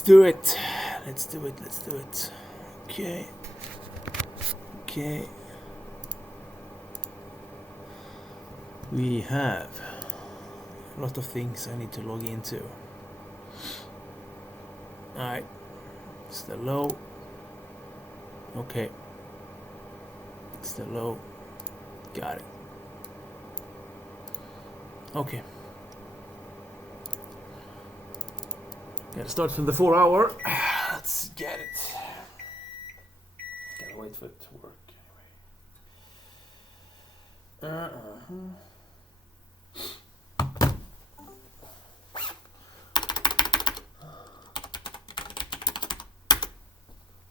Let's do it. Let's do it. Let's do it. Okay. Okay. We have a lot of things I need to log into. Alright. It's the low. Okay. It's the low. Got it. Okay. Gotta start from the 4 hour. Let's get it. Gotta wait for it to work anyway.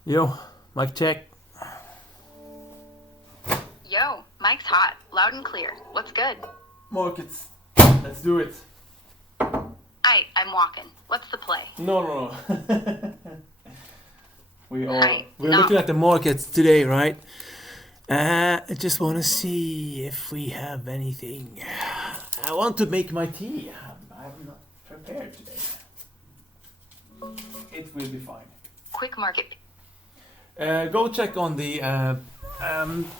Yo, mic check. Yo, mic's hot, loud and clear. What's good? Markets. Let's do it. I'm walking. What's the play? No. We're No. looking at the markets today, right? I just want to see if we have anything. I want to make my tea. I'm not prepared today. It will be fine. Quick market. Go check on the.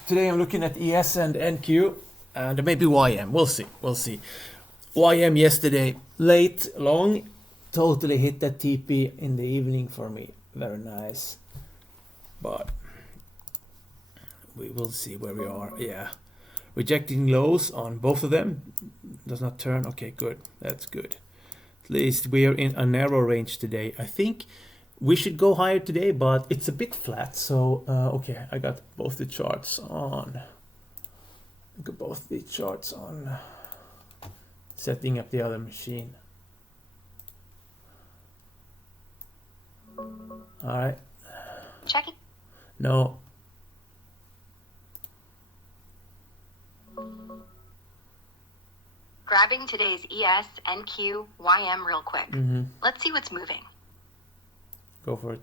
Today I'm looking at ES and NQ, and maybe YM. We'll see. YM yesterday, late, long, totally hit that TP in the evening for me. Very nice. But we will see where we are. Yeah. Rejecting lows on both of them. Does not turn. Okay, good. That's good. At least we are in a narrow range today. I think we should go higher today, but it's a bit flat. So, okay, I got both the charts on. Setting up the other machine. All right. Checking. No. Grabbing today's ES, NQ, YM real quick. Mm-hmm. Let's see what's moving. Go for it.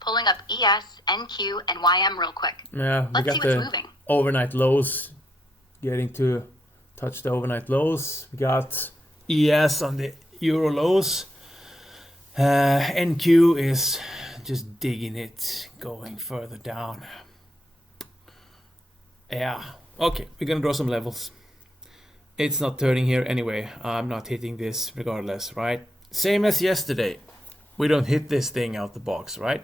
Pulling up ES, NQ, and YM real quick. Yeah, we Let's got see what's the moving. overnight lows. Getting to touch the overnight lows. We got ES on the euro lows. NQ is just digging it, going further down. Yeah, okay, we're gonna draw some levels. It's not turning here anyway. I'm not hitting this regardless, right? Same as yesterday. We don't hit this thing out the box, right?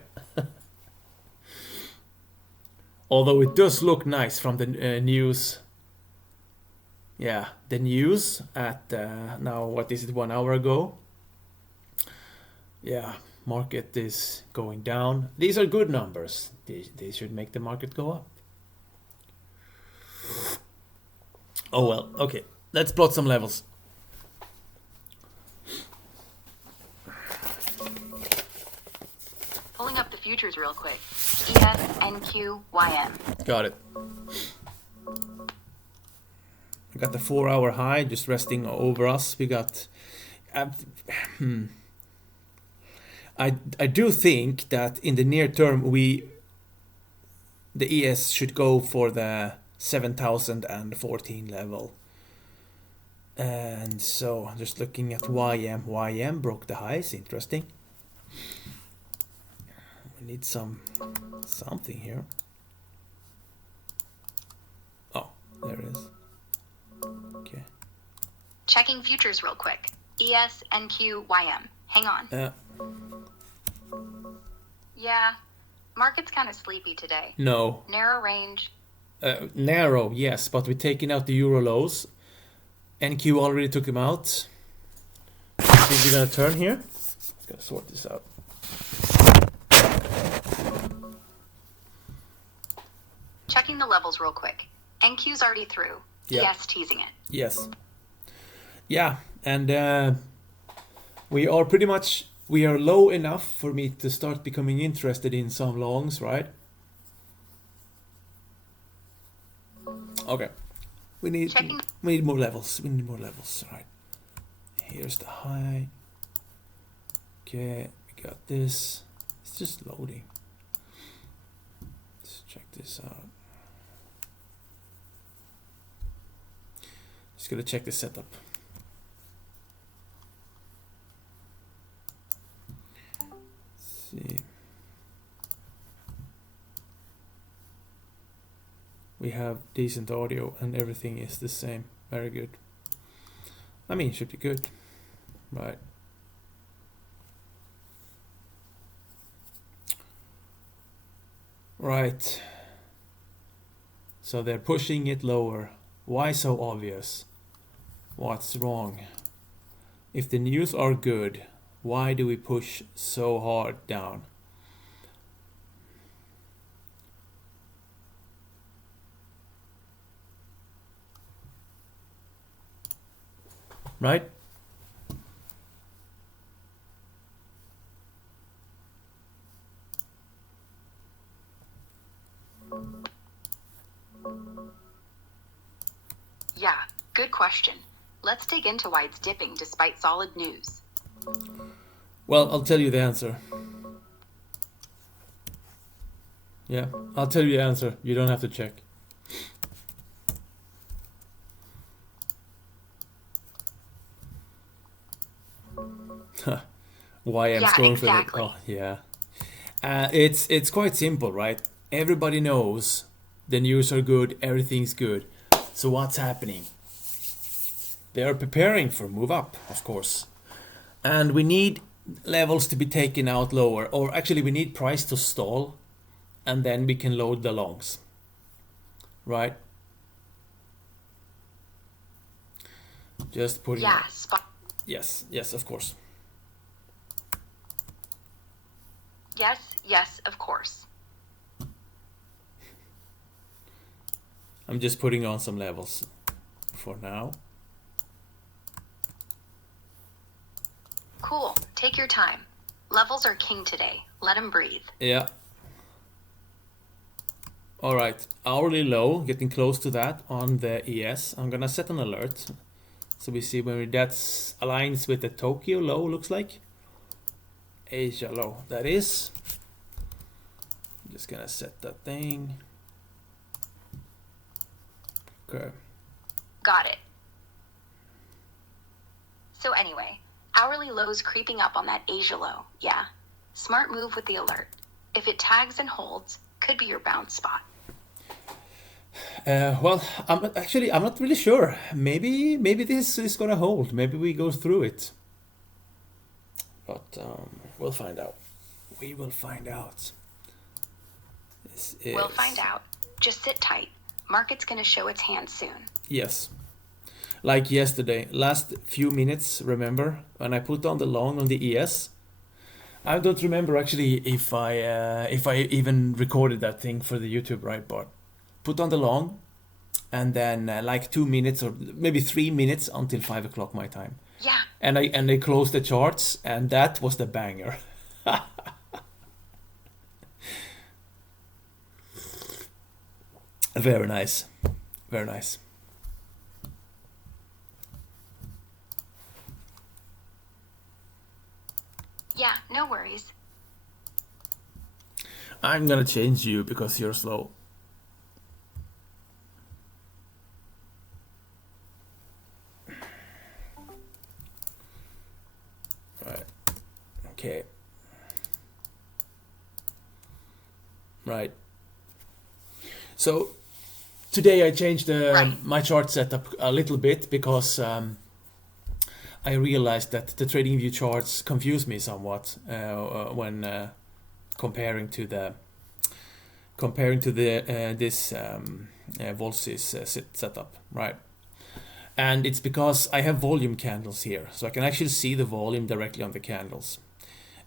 Although it does look nice from the news. Yeah, the news at now, what is it, 1 hour ago? Yeah, market is going down. These are good numbers. They should make the market go up. Oh well, okay. Let's plot some levels. Pulling up the futures real quick. ES, NQ, YM. Got it. We got the 4 hour high just resting over us. We got... I do think that in the near term the ES should go for the 7,014 level. And so just looking at YM broke the highs. Interesting. We need something here. Oh, there it is. Okay. Checking futures real quick. ES, NQ, YM. Hang on. Yeah, market's kind of sleepy today. No. Narrow range. Narrow, yes, but we're taking out the euro lows. NQ already took him out. Think we're gonna turn here? Let's gotta sort this out. Checking the levels real quick. NQ's already through. Yeah. ES teasing it. Yes. Yeah, and we are low enough for me to start becoming interested in some longs, right? Okay. We need more levels. Right. Here's the high. Okay, we got this. It's just loading. Let's check this out. Just gonna check the setup. Let's see. We have decent audio and everything is the same. Very good. I mean, it should be good. Right. Right. So they're pushing it lower. Why so obvious? What's wrong? If the news are good, why do we push so hard down? Right? Yeah, good question. Let's dig into why it's dipping despite solid news. Well, I'll tell you the answer. Yeah, I'll tell you the answer. You don't have to check. Why I'm Yeah, going exactly. for it. Oh, yeah. It's quite simple, right? Everybody knows the news are good, everything's good. So what's happening? They are preparing for move up, of course. And we need levels to be taken out lower, or actually we need price to stall, and then we can load the longs. Right? Just putting Yeah, Yes, of course. Yes, of course. I'm just putting on some levels for now. Cool. Take your time. Levels are king today. Let them breathe. Yeah. All right, hourly low, getting close to that on the ES. I'm gonna set an alert, so we see when that aligns with the Tokyo low. Looks like Asia low. That is. I'm just gonna set that thing. Okay. Got it. So anyway, hourly low's creeping up on that Asia low. Yeah. Smart move with the alert. If it tags and holds, could be your bounce spot. Well, I'm not really sure. Maybe this is gonna hold. Maybe we go through it. But we'll find out. We will find out. We'll find out. Just sit tight. Market's gonna show its hand soon. Yes. Like yesterday, last few minutes, remember when I put on the long on the ES? I don't remember actually if I even recorded that thing for the YouTube, right? But put on the long, and then like 2 minutes or maybe 3 minutes until 5 o'clock my time. Yeah. And I closed the charts, and that was the banger. Very nice, very nice. Yeah, no worries. I'm gonna change you because you're slow. Right. Okay. Right. So today I changed my chart setup a little bit because I realized that the TradingView charts confuse me somewhat when comparing to the this Volsys setup, right? And it's because I have volume candles here, so I can actually see the volume directly on the candles.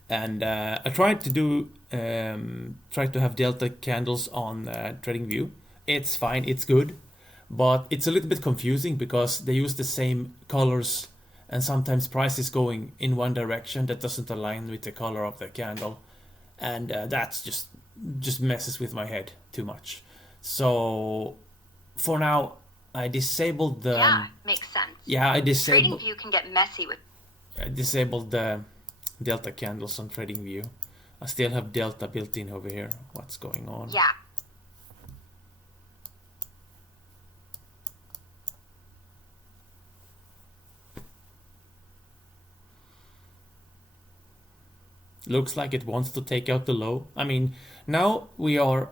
And I tried to have delta candles on TradingView. It's fine, it's good, but it's a little bit confusing because they use the same colors, and sometimes price is going in one direction that doesn't align with the color of the candle, and that's just messes with my head too much. So for now, I disabled the. Yeah, makes sense. Yeah, I disabled. TradingView can get messy with. I disabled the delta candles on TradingView. I still have delta built in over here. What's going on? Yeah. Looks like it wants to take out the low. I mean, now we are...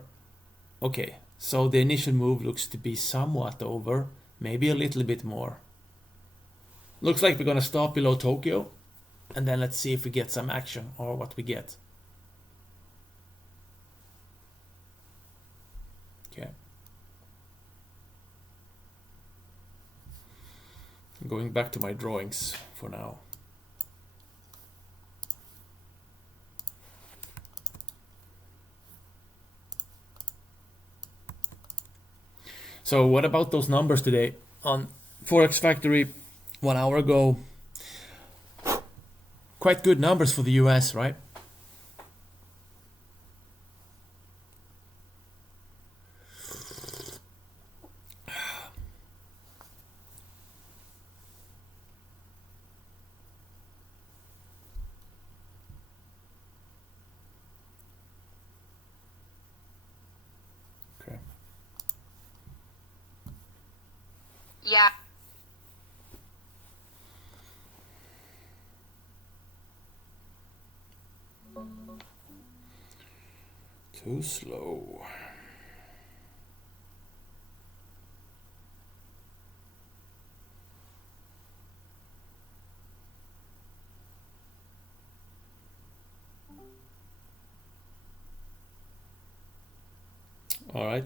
Okay, so the initial move looks to be somewhat over. Maybe a little bit more. Looks like we're gonna stop below Tokyo. And then let's see if we get some action or what we get. Okay. Going back to my drawings for now. So what about those numbers today? On Forex Factory 1 hour ago, quite good numbers for the US, right? Okay. Yeah. Too slow. All right.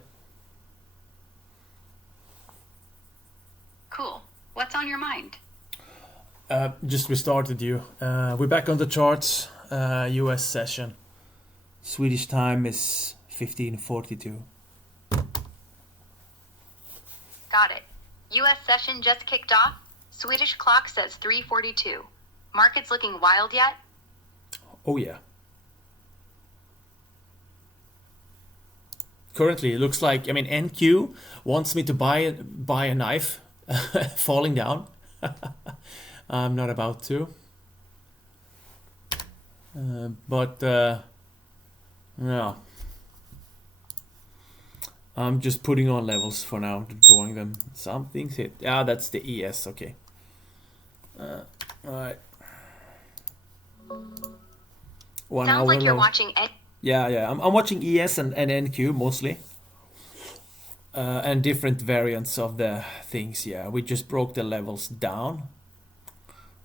Cool. What's on your mind? Just restarted you. We're back on the charts. US session. Swedish time is 15:42. Got it. US session just kicked off. Swedish clock says 3:42. Market's looking wild yet? Oh yeah. Currently, it looks like, I mean, NQ wants me to buy a knife falling down. I'm not about to. But yeah. I'm just putting on levels for now, drawing them. Something's hit. Yeah, that's the ES, okay. Alright. 1 Sounds hour like you're low. watching Yeah. I'm watching ES and NQ mostly. And different variants of the things, yeah. We just broke the levels down.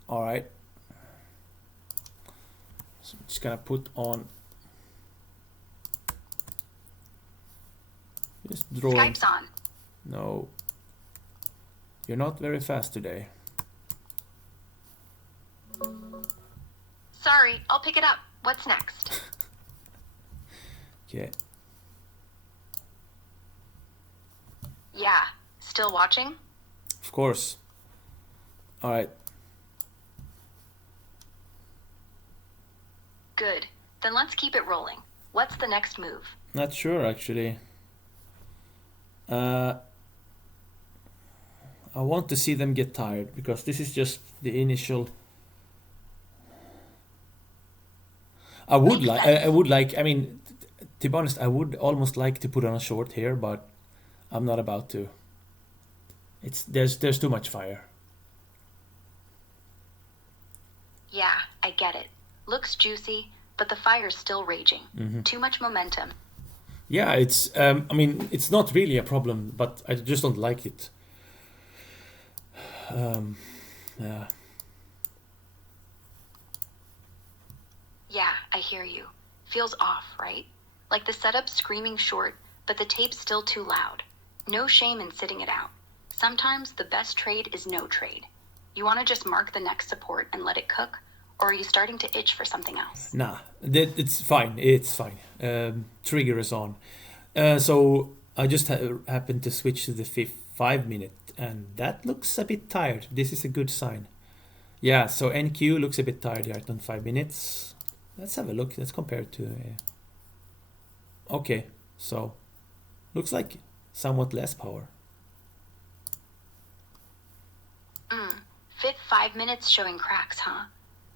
Alright. So I'm just gonna put on... Just drawing. Skype's on. No. You're not very fast today. Sorry, I'll pick it up. What's next? Okay. Yeah. Still watching? Of course. Alright. Good. Then let's keep it rolling. What's the next move? Not sure actually. I want to see them get tired because this is just the initial. I would like. I mean, to be honest, I would almost like to put on a short here, but I'm not about to. There's too much fire. Yeah, I get it. Looks juicy, but the fire's still raging. Mm-hmm. Too much momentum. Yeah, it's. I mean, it's not really a problem, but I just don't like it. Yeah. Yeah, I hear you. Feels off, right? Like the setup's screaming short, but the tape's still too loud. No shame in sitting it out. Sometimes the best trade is no trade. You want to just mark the next support and let it cook, or are you starting to itch for something else? Nah, it's fine. It's fine. Trigger is on. So I just happened to switch to the 5 minute, and that looks a bit tired. This is a good sign. Yeah, so NQ looks a bit tired right on 5 minutes. Let's have a look. Let's compare it to... Okay, so looks like somewhat less power. Fifth 5 minutes showing cracks, huh?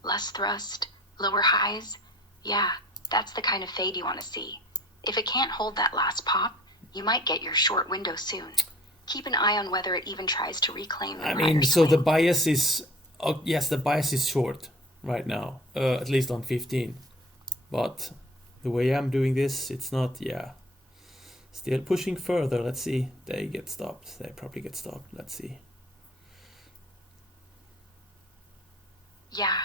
Less thrust, lower highs. Yeah, that's the kind of fade you want to see. If it can't hold that last pop, you might get your short window soon. Keep an eye on whether it even tries to reclaim. I mean, so the bias is... Oh, yes, the bias is short right now, at least on 15. But the way I'm doing this, it's not, yeah. Still pushing further. Let's see. They get stopped. They probably get stopped. Let's see. Yeah,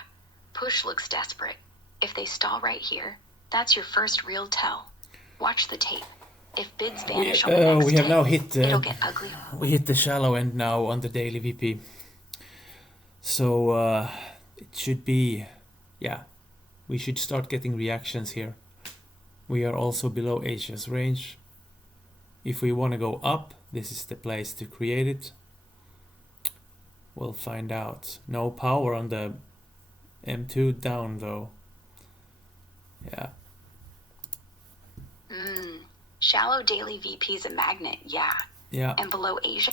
push looks desperate. If they stall right here, that's your first real tell. Watch the tape. If bids vanish on the next We have now tick, hit it'll get ugly. we hit the shallow end now on the daily VP. So it should be, yeah, we should start getting reactions here. We are also below Asia's range. If we want to go up, this is the place to create it. We'll find out. No power on the M2 down though. Yeah. Shallow daily VP is a magnet, yeah. Yeah. And below Asia.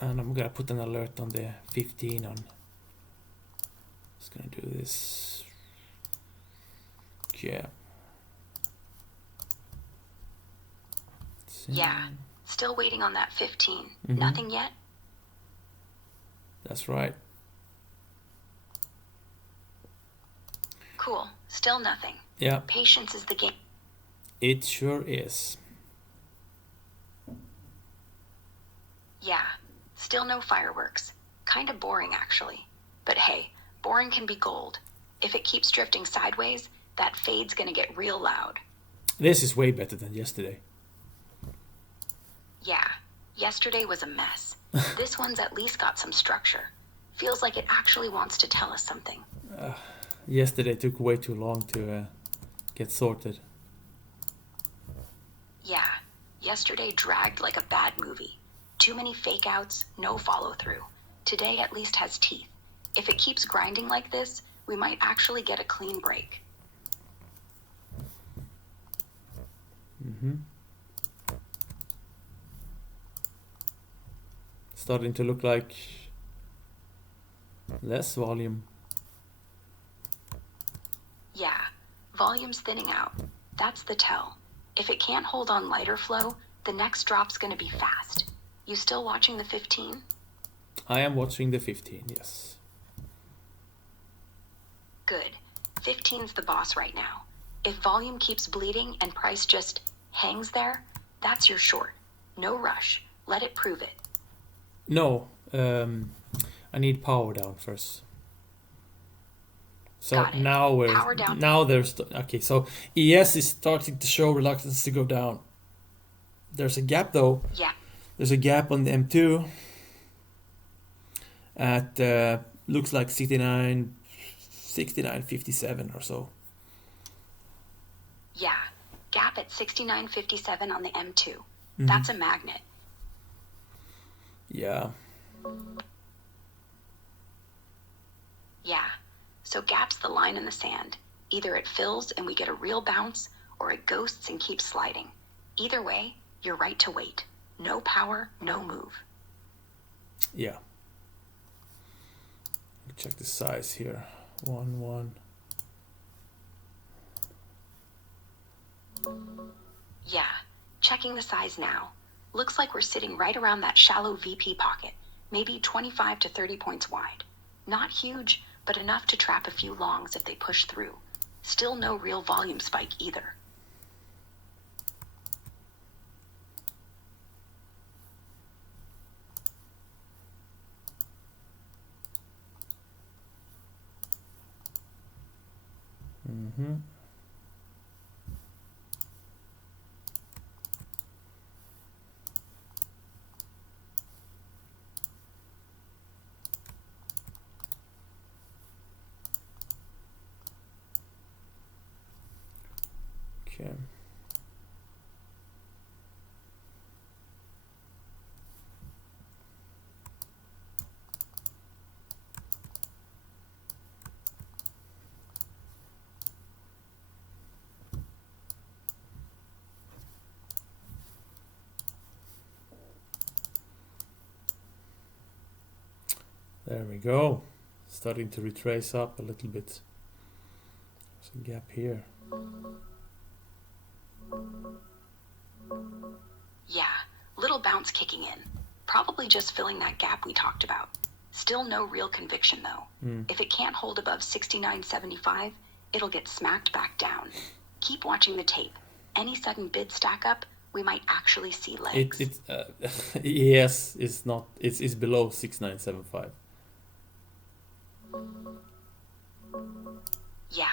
And I'm gonna put an alert on the 15 on. Just gonna do this. Yeah. Yeah. Still waiting on that 15. Nothing yet? That's right. Cool. Still nothing. Yeah. Patience is the game. It sure is. Yeah. Still no fireworks. Kinda boring, actually. But hey, boring can be gold. If it keeps drifting sideways, that fade's gonna get real loud. This is way better than yesterday. Yeah. Yesterday was a mess. This one's at least got some structure. Feels like it actually wants to tell us something. Yesterday took way too long to get sorted. Yeah. Yesterday dragged like a bad movie. Too many fake outs, no follow through. Today at least has teeth. If it keeps grinding like this, we might actually get a clean break. Starting to look like less volume. Yeah, volume's thinning out. That's the tell. If it can't hold on lighter flow, the next drop's gonna be fast. You still watching the 15? I am watching the 15, yes. Good. 15's the boss right now. If volume keeps bleeding and price just hangs there, that's your short. No rush. Let it prove it. No, I need power down first. So Got it. now we're Power down. now there's okay. So ES is starting to show reluctance to go down. There's a gap though. Yeah. There's a gap on the M2 at looks like 69.57 or so. Yeah. Gap at 69.57 on the M2. That's a magnet. Yeah. Yeah. So gap's the line in the sand. Either it fills and we get a real bounce, or it ghosts and keeps sliding. Either way, you're right to wait. No power, no move. Yeah. Check the size here. 1. Yeah. Checking the size now. Looks like we're sitting right around that shallow VP pocket, maybe 25 to 30 points wide. Not huge, but enough to trap a few longs if they push through. Still no real volume spike either. Okay. There we go. Starting to retrace up a little bit. There's a gap here. Yeah, little bounce kicking in. Probably just filling that gap we talked about. Still no real conviction though. If it can't hold above 69.75, it'll get smacked back down. Keep watching the tape. Any sudden bid stack up, we might actually see legs. It's ES is not. It's below 6975. Yeah,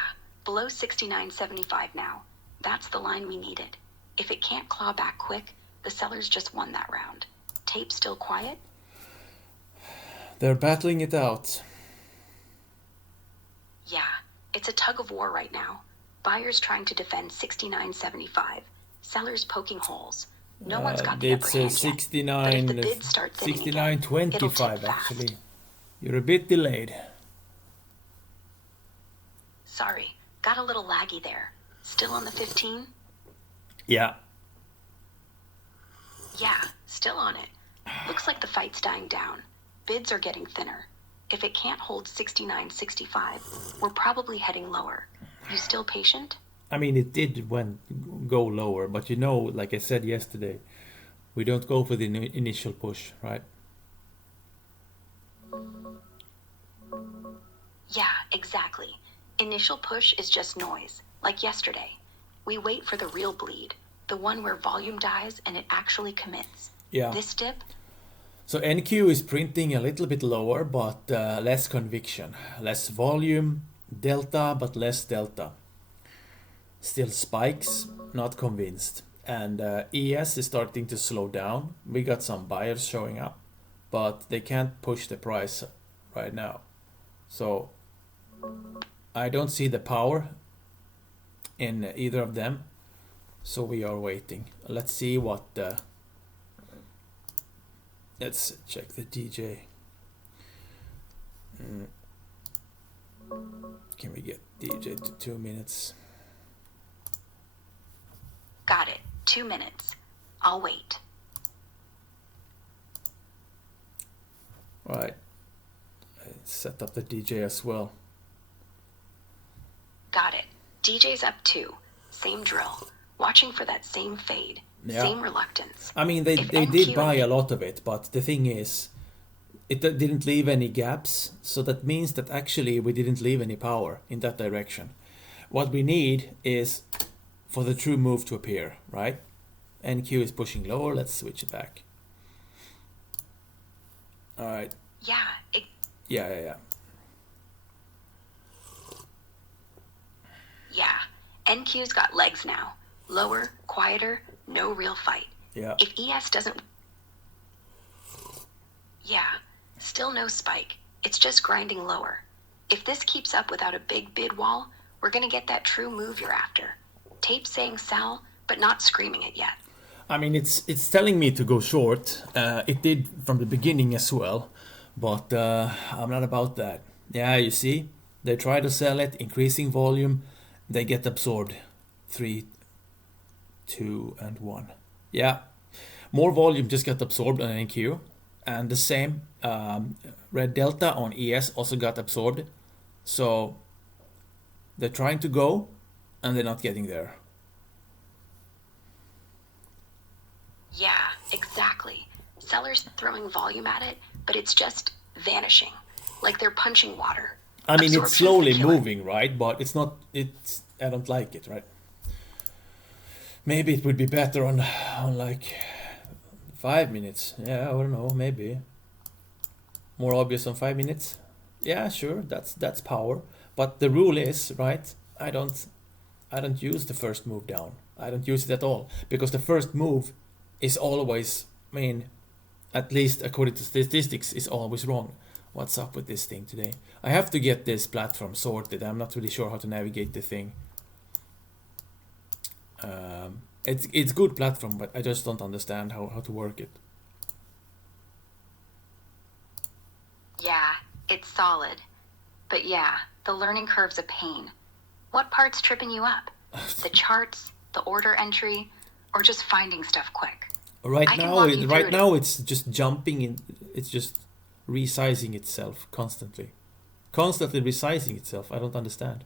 below 69.75 now. That's the line we needed. If it can't claw back quick, the sellers just won that round. Tape still quiet? They're battling it out. Yeah, it's a tug of war right now. Buyers trying to defend 69.75. Sellers poking holes. No one's got the upper It's hand yet. 69, But if the bids start thinning again, it'll 69.25 tip fast. actually. You're a bit delayed. Sorry, got a little laggy there. Still on the 15? Yeah. Yeah, still on it. Looks like the fight's dying down. Bids are getting thinner. If it can't hold 69.65, we're probably heading lower. You still patient? I mean, it did go lower, but you know, like I said yesterday, we don't go for the initial push, right? Yeah, exactly. Initial push is just noise, like yesterday. We wait for the real bleed, the one where volume dies and it actually commits. Yeah. This dip? So NQ is printing a little bit lower, but less conviction, less volume, delta, but less delta. Still spikes, not convinced. And ES is starting to slow down. We got some buyers showing up, but they can't push the price right now. So I don't see the power in either of them. So we are waiting. Let's see what let's check the DJ. Can we get DJ to 2 minutes? Got it. 2 minutes. I'll wait. All right. I set up the DJ as well. Got it. DJ's up too. Same drill. Watching for that same fade. Yeah. Same reluctance. I mean, they did buy a lot of it, but the thing is, it didn't leave any gaps. So that means that actually we didn't leave any power in that direction. What we need is for the true move to appear, right? NQ is pushing lower. Let's switch it back. All right. Yeah, Yeah. Yeah. NQ's got legs now. Lower, quieter, no real fight. Yeah. If ES doesn't... Yeah, still no spike. It's just grinding lower. If this keeps up without a big bid wall, we're gonna get that true move you're after. Tape saying sell, but not screaming it yet. I mean, it's telling me to go short. It did from the beginning as well, but I'm not about that. Yeah, you see, they try to sell it, increasing volume, they get absorbed. 3, 2, and 1. Yeah, more volume just got absorbed on NQ, and the same red delta on ES also got absorbed. So they're trying to go, and they're not getting there. Yeah, exactly. Sellers throwing volume at it, but it's just vanishing, like they're punching water. I mean, it's Absorption's slowly the killer. moving, right? But I don't like it, right? Maybe it would be better on like 5 minutes. Yeah, I don't know, maybe. More obvious on 5 minutes. Yeah, sure, that's power. But the rule is, right? I don't use the first move down. I don't use it at all because the first move is always, I mean, at least according to statistics, is always wrong. What's up with this thing today? I have to get this platform sorted. I'm not really sure how to navigate the thing. It's good platform, but I just don't understand how to work it. Yeah, it's solid. But yeah, the learning curve's a pain. What part's tripping you up? The charts, the order entry, or just finding stuff quick? Right I can now, walk you through it. it's just jumping in. It's just resizing itself constantly resizing itself. I don't understand.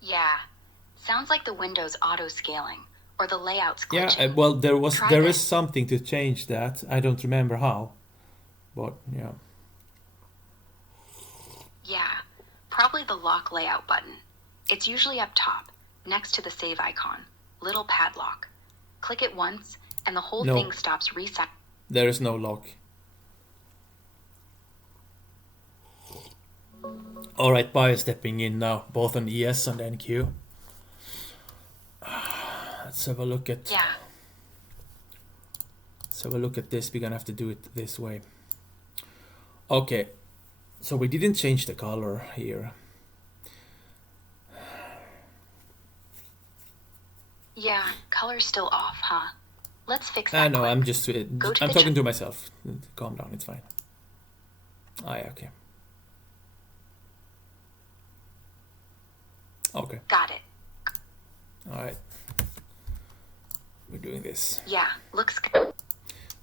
Yeah, sounds like the window's auto-scaling, or the layout's Yeah, glitching. well, Try there this. is something to change that. I don't remember how, but yeah. Yeah, Probably the lock layout button. It's usually up top, next to the save icon. Little padlock. Click it once, and the whole thing stops reset. There is no lock. Alright, buyer stepping in now, both on ES and NQ. Let's have a look at... Yeah. Let's have a look at this. We're gonna have to do it this way. Okay, so we didn't change the color here. Yeah, color's still off, huh? Let's fix that. No, quick. I'm just... I'm talking to myself. Calm down, it's fine. Ah, yeah, okay. Okay. Got it. Alright. We're doing this. Yeah, looks good.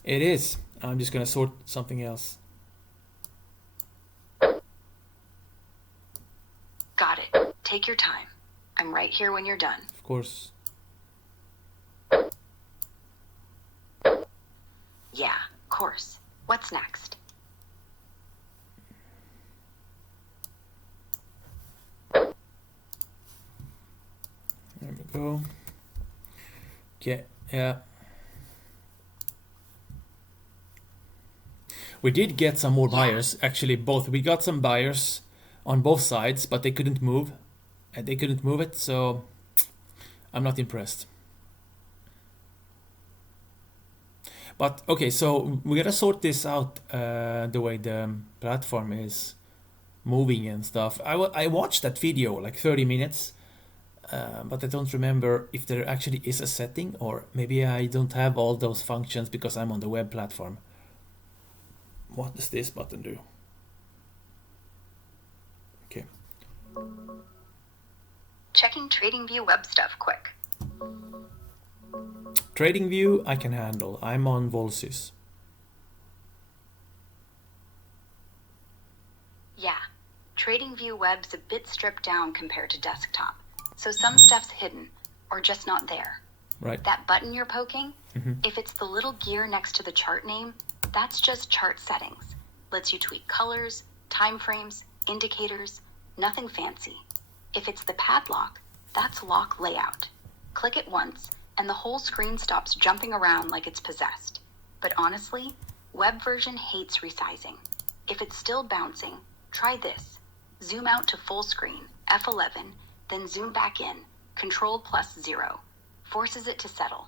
It is. I'm just gonna sort something else. Got it. Take your time. I'm right here when you're done. Of course. Yeah, of course. What's next? There we go. Okay, yeah. We did get some more buyers, actually both. We got some buyers on both sides, but they couldn't move. And they couldn't move it, so I'm not impressed. But okay, so we gotta sort this out, the way the platform is moving and stuff. I watched that video, like 30 minutes, but I don't remember if there actually is a setting, or maybe I don't have all those functions because I'm on the web platform. What does this button do? Okay. Checking TradingView web stuff quick. TradingView I can handle. I'm on Volsys. Yeah, TradingView web's a bit stripped down compared to desktop, so some stuff's hidden or just not there. Right. That button you're poking, if it's the little gear next to the chart name, that's just chart settings. Lets you tweak colors, time frames, indicators, nothing fancy. If it's the padlock, that's lock layout. Click it once, and the whole screen stops jumping around like it's possessed. But honestly, web version hates resizing. If it's still bouncing, try this. Zoom out to full screen, F11, then zoom back in, Control+0. Forces it to settle.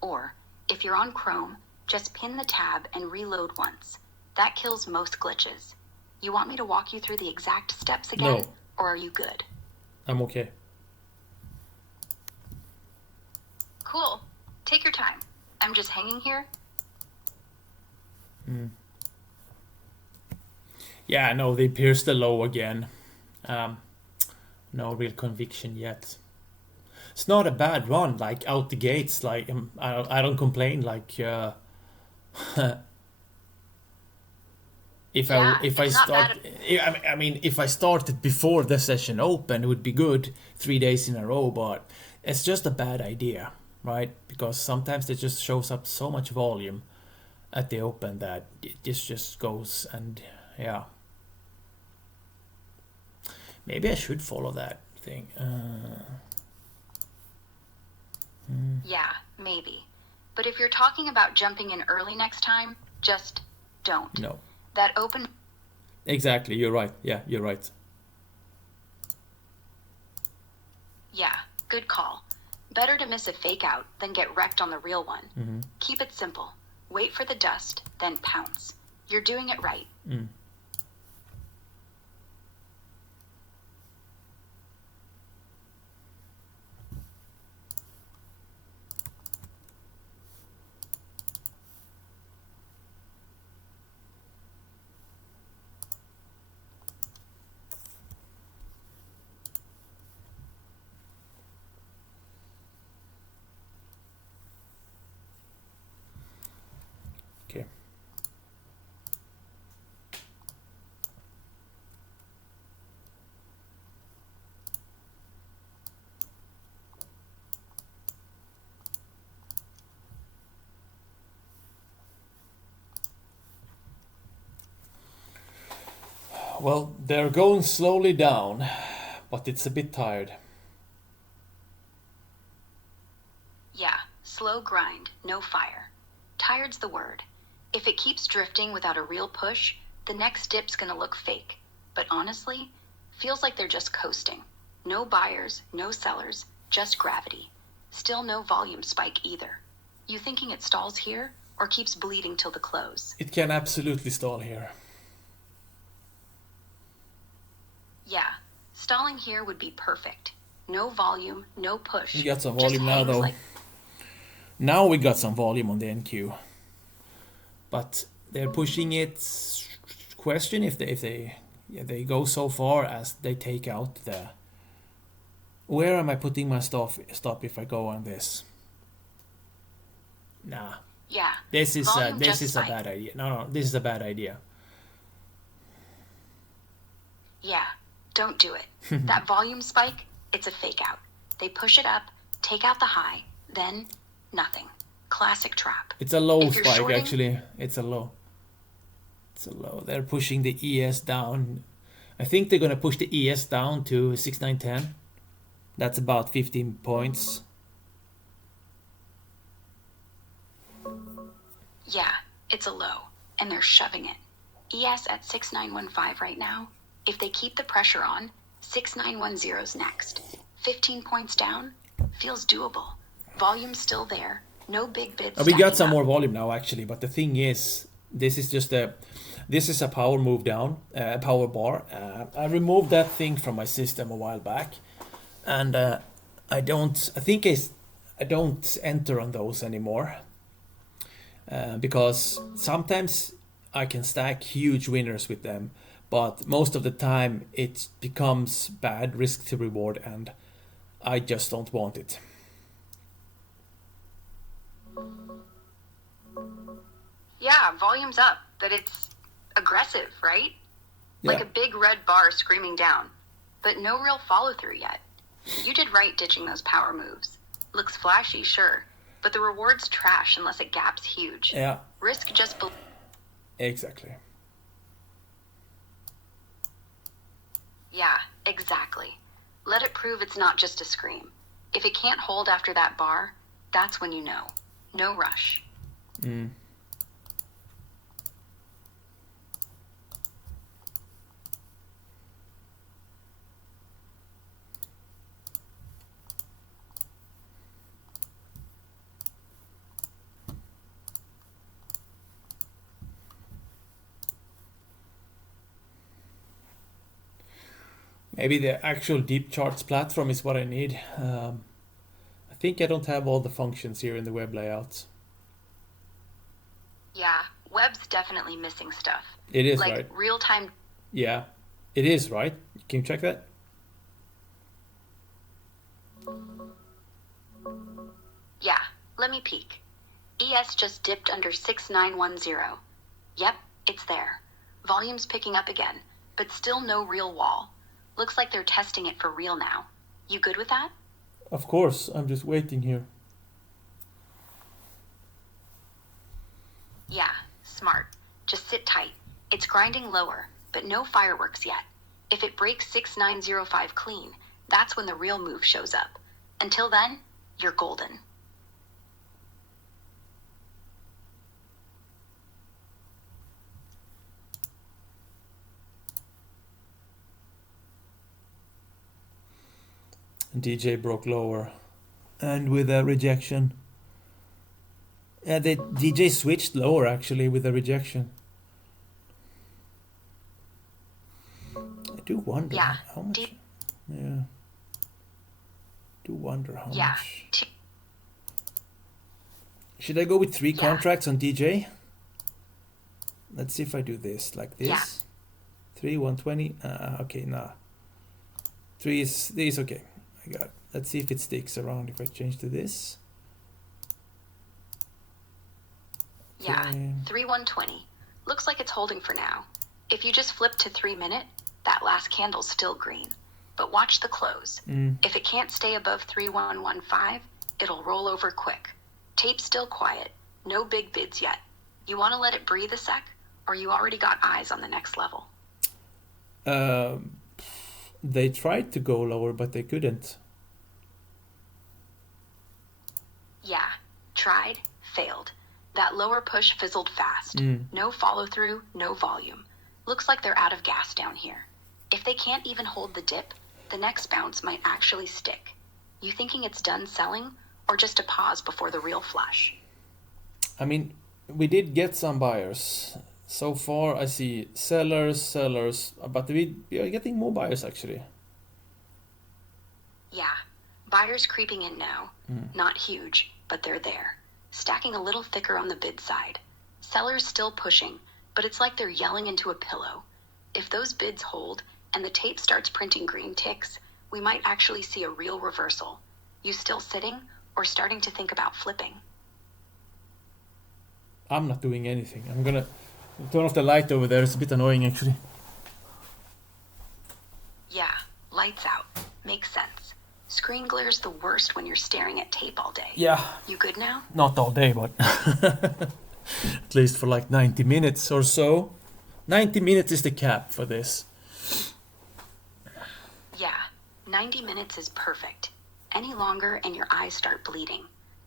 Or, if you're on Chrome, just pin the tab and reload once. That kills most glitches. You want me to walk you through the exact steps again? No. Or are you good? I'm okay. Cool. Take your time. I'm just hanging here. Yeah, no, they pierced the low again. No real conviction yet. It's not a bad run, like out the gates. Like I don't complain. Like if I start, I mean, if I started before the session open, it would be good 3 days in a row. But it's just a bad idea, right? Because sometimes it just shows up so much volume at the open that this just goes, and yeah. Maybe I should follow that thing. Yeah, maybe. But if you're talking about jumping in early next time, just don't. No. That open... Exactly, you're right. Yeah, you're right. Yeah, good call. Better to miss a fake out than get wrecked on the real one. Keep it simple. Wait for the dust, then pounce. You're doing it right. Okay. Well, they're going slowly down, but it's a bit tired. Yeah, slow grind, no fire. Tired's the word. If it keeps drifting without a real push, the next dip's gonna look fake. But honestly, feels like they're just coasting. No buyers, no sellers, just gravity. Still no volume spike either. You thinking it stalls here or keeps bleeding till the close? It can absolutely stall here. Yeah, stalling here would be perfect. No volume, no push. We got some just volume now hangs though. like- Now we got some volume on the NQ. But they're pushing it. Question if they go so far as they take out the. Where am I putting my stop if I go on this? Nah. Yeah, This is volume this just is a spiked. bad idea. No, this is a bad idea. Yeah, don't do it. That volume spike, it's a fake out. They push it up, take out the high, then nothing. Classic trap. It's a low If you're spike shorting- actually. It's a low. It's a low. They're pushing the ES down. I think they're gonna push the ES down to 6910. That's about 15 points. Yeah, it's a low, and they're shoving it. ES at 6915 right now. If they keep the pressure on, 6910's next. 15 points down, feels doable. Volume's still there. No big bids. We got stacking some up. more volume now actually, but the thing is, this is a power move down, power bar. I removed that thing from my system a while back, and I don't enter on those anymore, because sometimes I can stack huge winners with them, but most of the time it becomes bad risk to reward, and I just don't want it. Yeah, volume's up, but it's aggressive, right? Like a big red bar screaming down. But no real follow through yet. You did right ditching those power moves. Looks flashy, sure, but the reward's trash unless it gaps huge. Yeah, Risk just exactly. Yeah, exactly. Let it prove it's not just a scream. If it can't hold after that bar, that's when you know. No rush. Maybe the actual deep charts platform is what I need. I think I don't have all the functions here in the web layout. Yeah, web's definitely missing stuff. It is, Like right? real-time. Yeah, it is, right? Can you check that? Yeah, let me peek. ES just dipped under 6910. Yep, it's there. Volume's picking up again, but still no real wall. Looks like they're testing it for real now. You good with that? Of course, I'm just waiting here. Yeah, smart. Just sit tight. It's grinding lower, but no fireworks yet. If it breaks 6905 clean, that's when the real move shows up. Until then, you're golden. DJ broke lower, and with a rejection. Yeah, the DJ switched lower actually with a rejection. I do wonder Yeah, how much. Yeah. Do wonder how Yeah. much. Should I go with 3 Yeah. contracts on DJ? Let's see if I do this like this. Yeah. 3 120. Okay, nah. 3 is okay. I got it. Let's see if it sticks around if I change to this. Yeah, Okay. 3120. Looks like it's holding for now. If you just flip to 3 minute, that last candle's still green. But watch the close. If it can't stay above 3115, it'll roll over quick. Tape's still quiet. No big bids yet. You want to let it breathe a sec, or you already got eyes on the next level? They tried to go lower, but they couldn't. Yeah, tried, failed. That lower push fizzled fast. No follow through, no volume. Looks like they're out of gas down here. If they can't even hold the dip, the next bounce might actually stick. You thinking it's done selling, or just a pause before the real flush? I mean, we did get some buyers. So far, I see sellers, but we are getting more buyers actually. Yeah, buyers creeping in now. Not huge, but they're there. Stacking a little thicker on the bid side. Sellers still pushing, but it's like they're yelling into a pillow. If those bids hold and the tape starts printing green ticks, we might actually see a real reversal. You still sitting or starting to think about flipping? I'm not doing anything. I'm gonna turn off the light over there. It's a bit annoying actually. Yeah, lights out. Makes sense. Screen glare's the worst when you're staring at tape all day. Yeah. You good now? Not all day, but at least for like 90 minutes or so. 90 minutes is the cap for this. Yeah, 90 minutes is perfect. Any longer and your eyes start bleeding.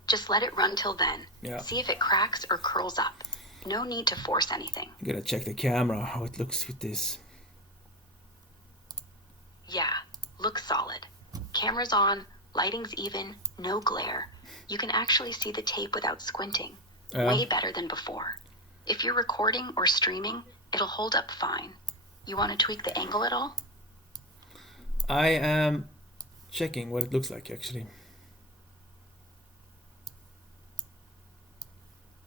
Just let it run till then. Yeah. See if it cracks or curls up. No need to force anything. I'm gonna check the camera, how it looks with this. Yeah, looks solid. Camera's on, lighting's even, no glare. You can actually see the tape without squinting. Way better than before. If you're recording or streaming, it'll hold up fine. You want to tweak the angle at all? I am checking what it looks like actually.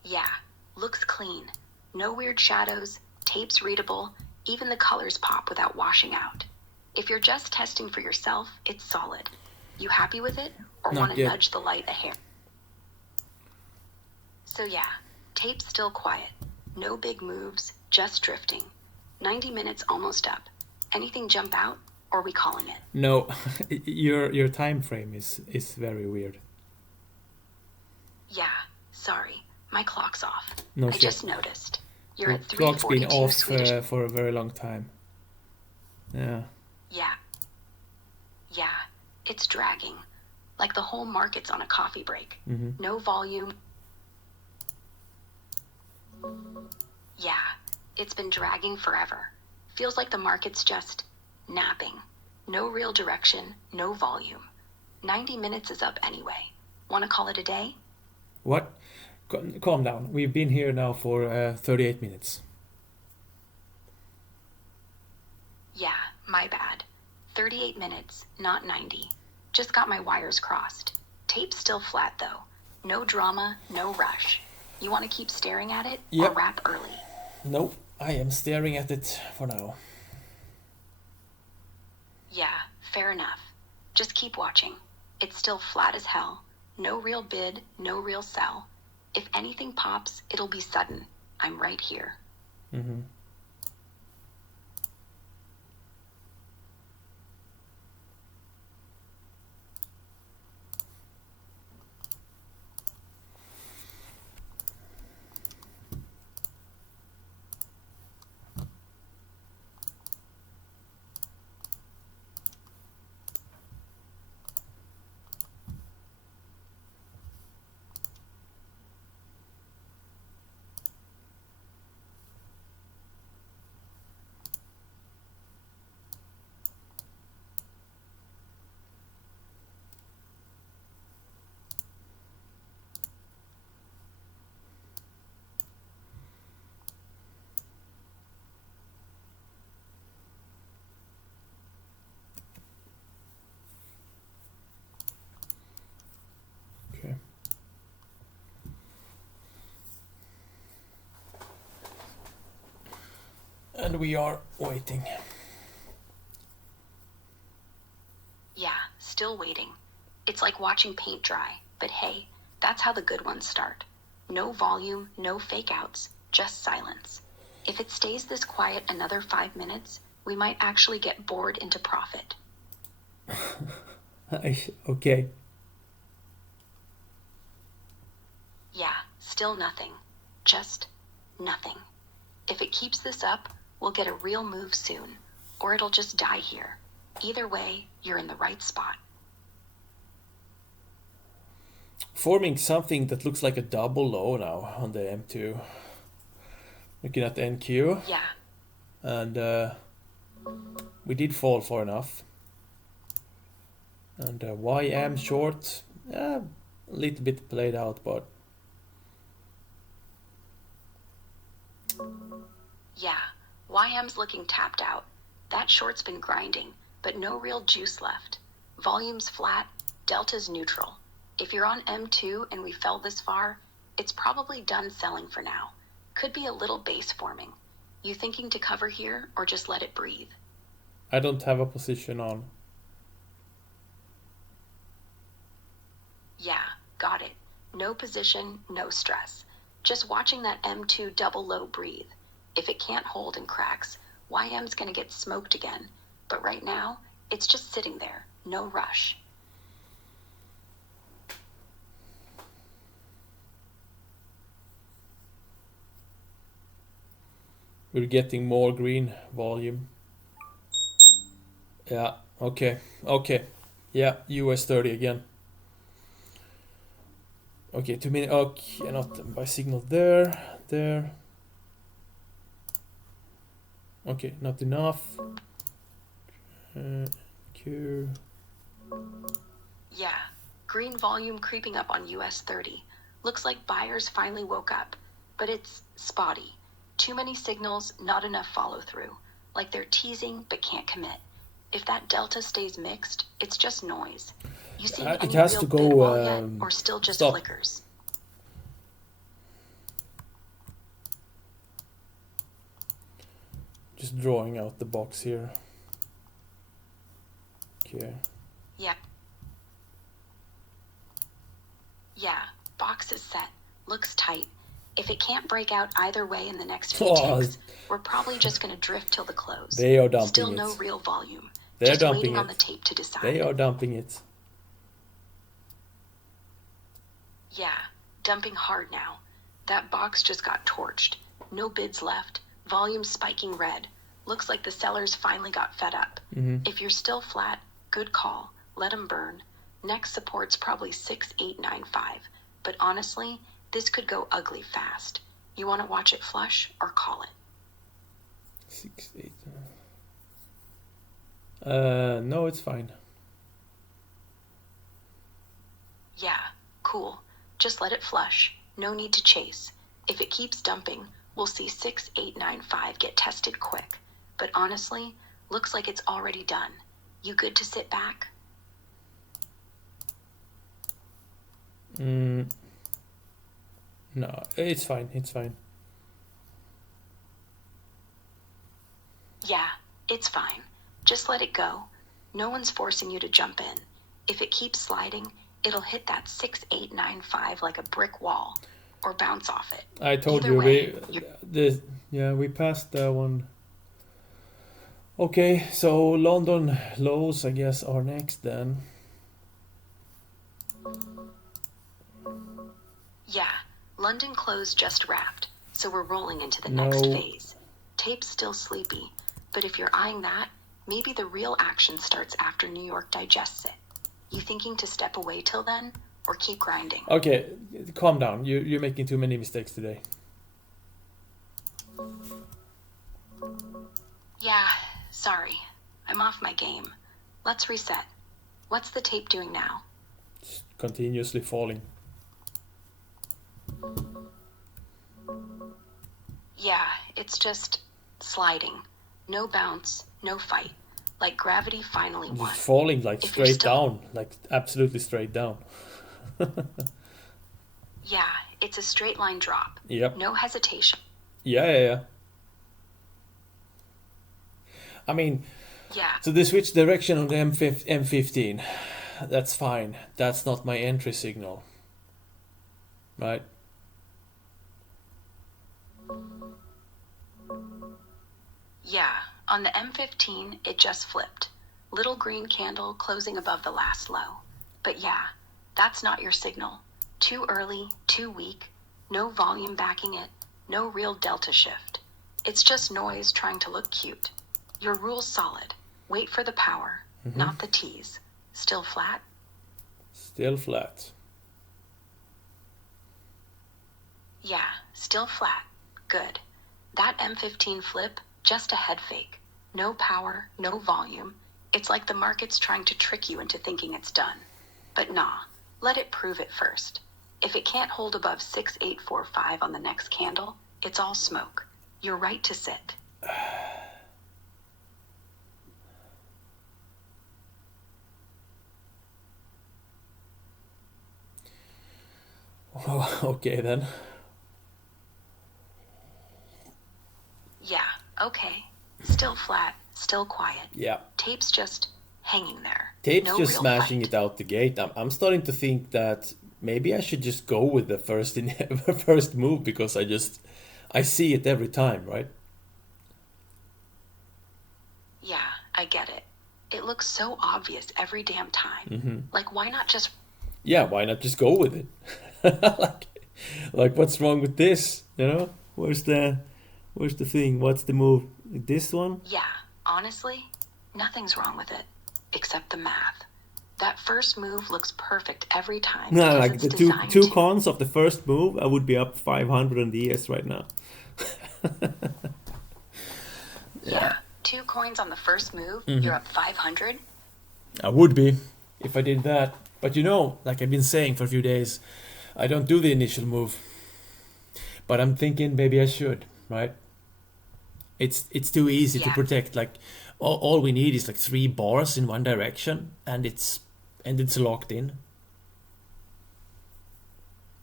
Yeah, looks clean. No weird shadows, tape's readable, even the colors pop without washing out. If you're just testing for yourself, it's solid. You happy with it, or Not want to yet. nudge the light a hair? So yeah, tape's still quiet. No big moves, just drifting. 90 minutes almost up. Anything jump out, or we calling it? No, your time frame is very weird. Yeah, sorry, my clock's off. No I shit. just noticed. You're The at clock's been 3:42 off Swedish. for a very long time. Yeah. Yeah, it's dragging. Like the whole market's on a coffee break. No volume. Yeah, it's been dragging forever. Feels like the market's just napping. No real direction, no volume. 90 minutes is up anyway. Want to call it a day? What? Calm down. We've been here now for 38 minutes. Yeah, my bad. 38 minutes, not 90. Just got my wires crossed. Tape's still flat though. No drama, no rush. You want to keep staring at it Yep. or wrap early? Nope, I am staring at it for now. Yeah, fair enough. Just keep watching. It's still flat as hell. No real bid, no real sell. If anything pops, it'll be sudden. I'm right here. Okay. And we are waiting. Yeah, still waiting. It's like watching paint dry. But hey, that's how the good ones start. No volume, no fake outs, just silence. If it stays this quiet another 5 minutes, we might actually get bored into profit. Okay. Yeah, still nothing. Just nothing. If it keeps this up, we'll get a real move soon. or it'll just die here. Either way, you're in the right spot. Forming something that looks like a double low now on the M2. Looking at the NQ. Yeah. And we did fall far enough. And YM short, a little bit played out, but yeah, YM's looking tapped out. That short's been grinding, but no real juice left. Volume's flat, delta's neutral. If you're on M2 and we fell this far, it's probably done selling for now. Could be a little base forming. You thinking to cover here or just let it breathe? I don't have a position on. Yeah, got it. No position, no stress. Just watching that M2 double low breathe. If it can't hold and cracks, YM's gonna get smoked again. But right now, it's just sitting there, no rush. We're getting more green volume. Yeah, okay. Yeah, US 30 again. Okay, 2 minutes. Okay, not by signal there. Okay, not enough. Q. Yeah, green volume creeping up on US 30. Looks like buyers finally woke up, but it's spotty. Too many signals, not enough follow through. Like they're teasing but can't commit. If that delta stays mixed, it's just noise. You see any it has real to bid go. wall yet, or still just Stop. flickers? Just drawing out the box here. Okay. Yeah, box is set. Looks tight. If it can't break out either way in the next few Oh, ticks, we're probably just gonna drift till the close. They are dumping Still it. no real volume. They're just dumping waiting it. on the tape to decide. They are dumping it. Yeah, dumping hard now. That box just got torched. No bids left. Volume spiking red. Looks like the sellers finally got fed up. If you're still flat, good call. Let them burn. Next support's probably 6895. But honestly, this could go ugly fast. You want to watch it flush or call it? 6, 8. No, it's fine. Yeah, cool. Just let it flush. No need to chase. If it keeps dumping, we'll see 6895 get tested quick. But honestly, looks like it's already done. You good to sit back? No, it's fine. It's fine. Yeah, it's fine. Just let it go. No one's forcing you to jump in. If it keeps sliding, it'll hit that 6895 like a brick wall, or bounce off it. I told Either you way, we passed that one. Okay, so London lows, I guess, are next then. Yeah, London close just wrapped, so we're rolling into the next phase. Tape's still sleepy, but if you're eyeing that, maybe the real action starts after New York digests it. You thinking to step away till then, or keep grinding? Okay, calm down. You're making too many mistakes today. Yeah, sorry. I'm off my game. Let's reset. What's the tape doing now? It's continuously falling. Yeah, it's just sliding. No bounce, no fight. Like gravity finally won. It's falling like If you're straight still- down, like absolutely straight down. Yeah, it's a straight line drop. Yep. No hesitation. Yeah. I mean, Yeah, so they switched direction on the M15. That's fine. That's not my entry signal. Right? yeah. On the M15, it just flipped. Little green candle closing above the last low. But yeah, that's not your signal. Too early, too weak, no volume backing it, no real delta shift. It's just noise trying to look cute. Your rule's solid. Wait for the power, not the tease. Still flat? Still flat. Yeah, still flat. Good. That M15 flip, just a head fake. No power, no volume. It's like the market's trying to trick you into thinking it's done. But nah, let it prove it first. If it can't hold above 6845 on the next candle, it's all smoke. You're right to sit. Okay then. Yeah, okay. Still flat, still quiet. Yeah. Tape's just hanging there. Tape's No just real smashing fight. it out the gate. I'm starting to think that maybe I should just go with the first move because I see it every time, right? Yeah, I get it. It looks so obvious every damn time. Like, why not just... Yeah, why not just go with it? like, like what's wrong with this? You know? Where's the thing? What's the move? This one? Yeah, honestly, nothing's wrong with it. Except the math. That first move looks perfect every time No, because like it's the designed two to. cons of the first move, I would be up 500 on the ES right now. Yeah, 2 coins on the first move, you're up 500. I would be if I did that. But you know, like I've been saying for a few days, I don't do the initial move. But I'm thinking maybe I should, right? It's too easy to Yeah, protect. Like all we need is like 3 bars in one direction, and it's locked in.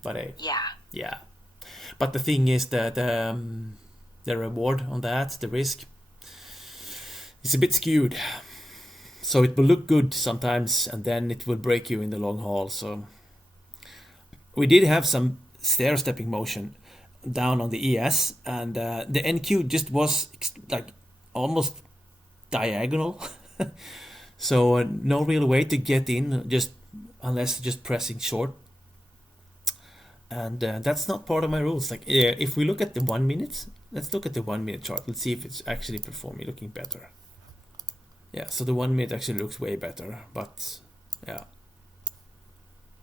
But hey, yeah, yeah. But the thing is that the reward on that, the risk, is a bit skewed. So it will look good sometimes, and then it will break you in the long haul. So we did have some stair-stepping motion down on the ES, and the NQ just was like almost diagonal. So no real way to get in, just unless just pressing short. And that's not part of my rules. Like if we look at the 1 minute, let's look at the 1 minute chart. Let's see if it's actually performing, looking better. Yeah, so the 1 minute actually looks way better, but yeah,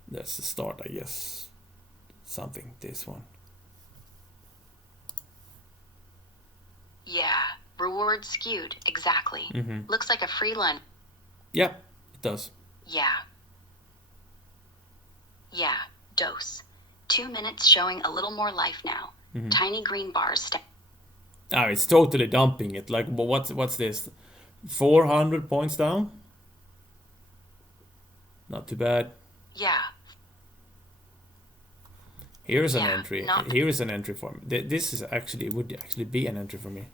that's the start, I guess. Something, this one. yeah. Reward skewed, exactly. Looks like a free lunch. Yeah, it does. Yeah, yeah. Dose. 2 minutes showing a little more life now. Tiny green bars. Ah, it's totally dumping it. Like, what's this? 400 points down? Not too bad. Yeah, Here's an yeah. entry. Not. Here is an entry for me. This is would actually be an entry for me.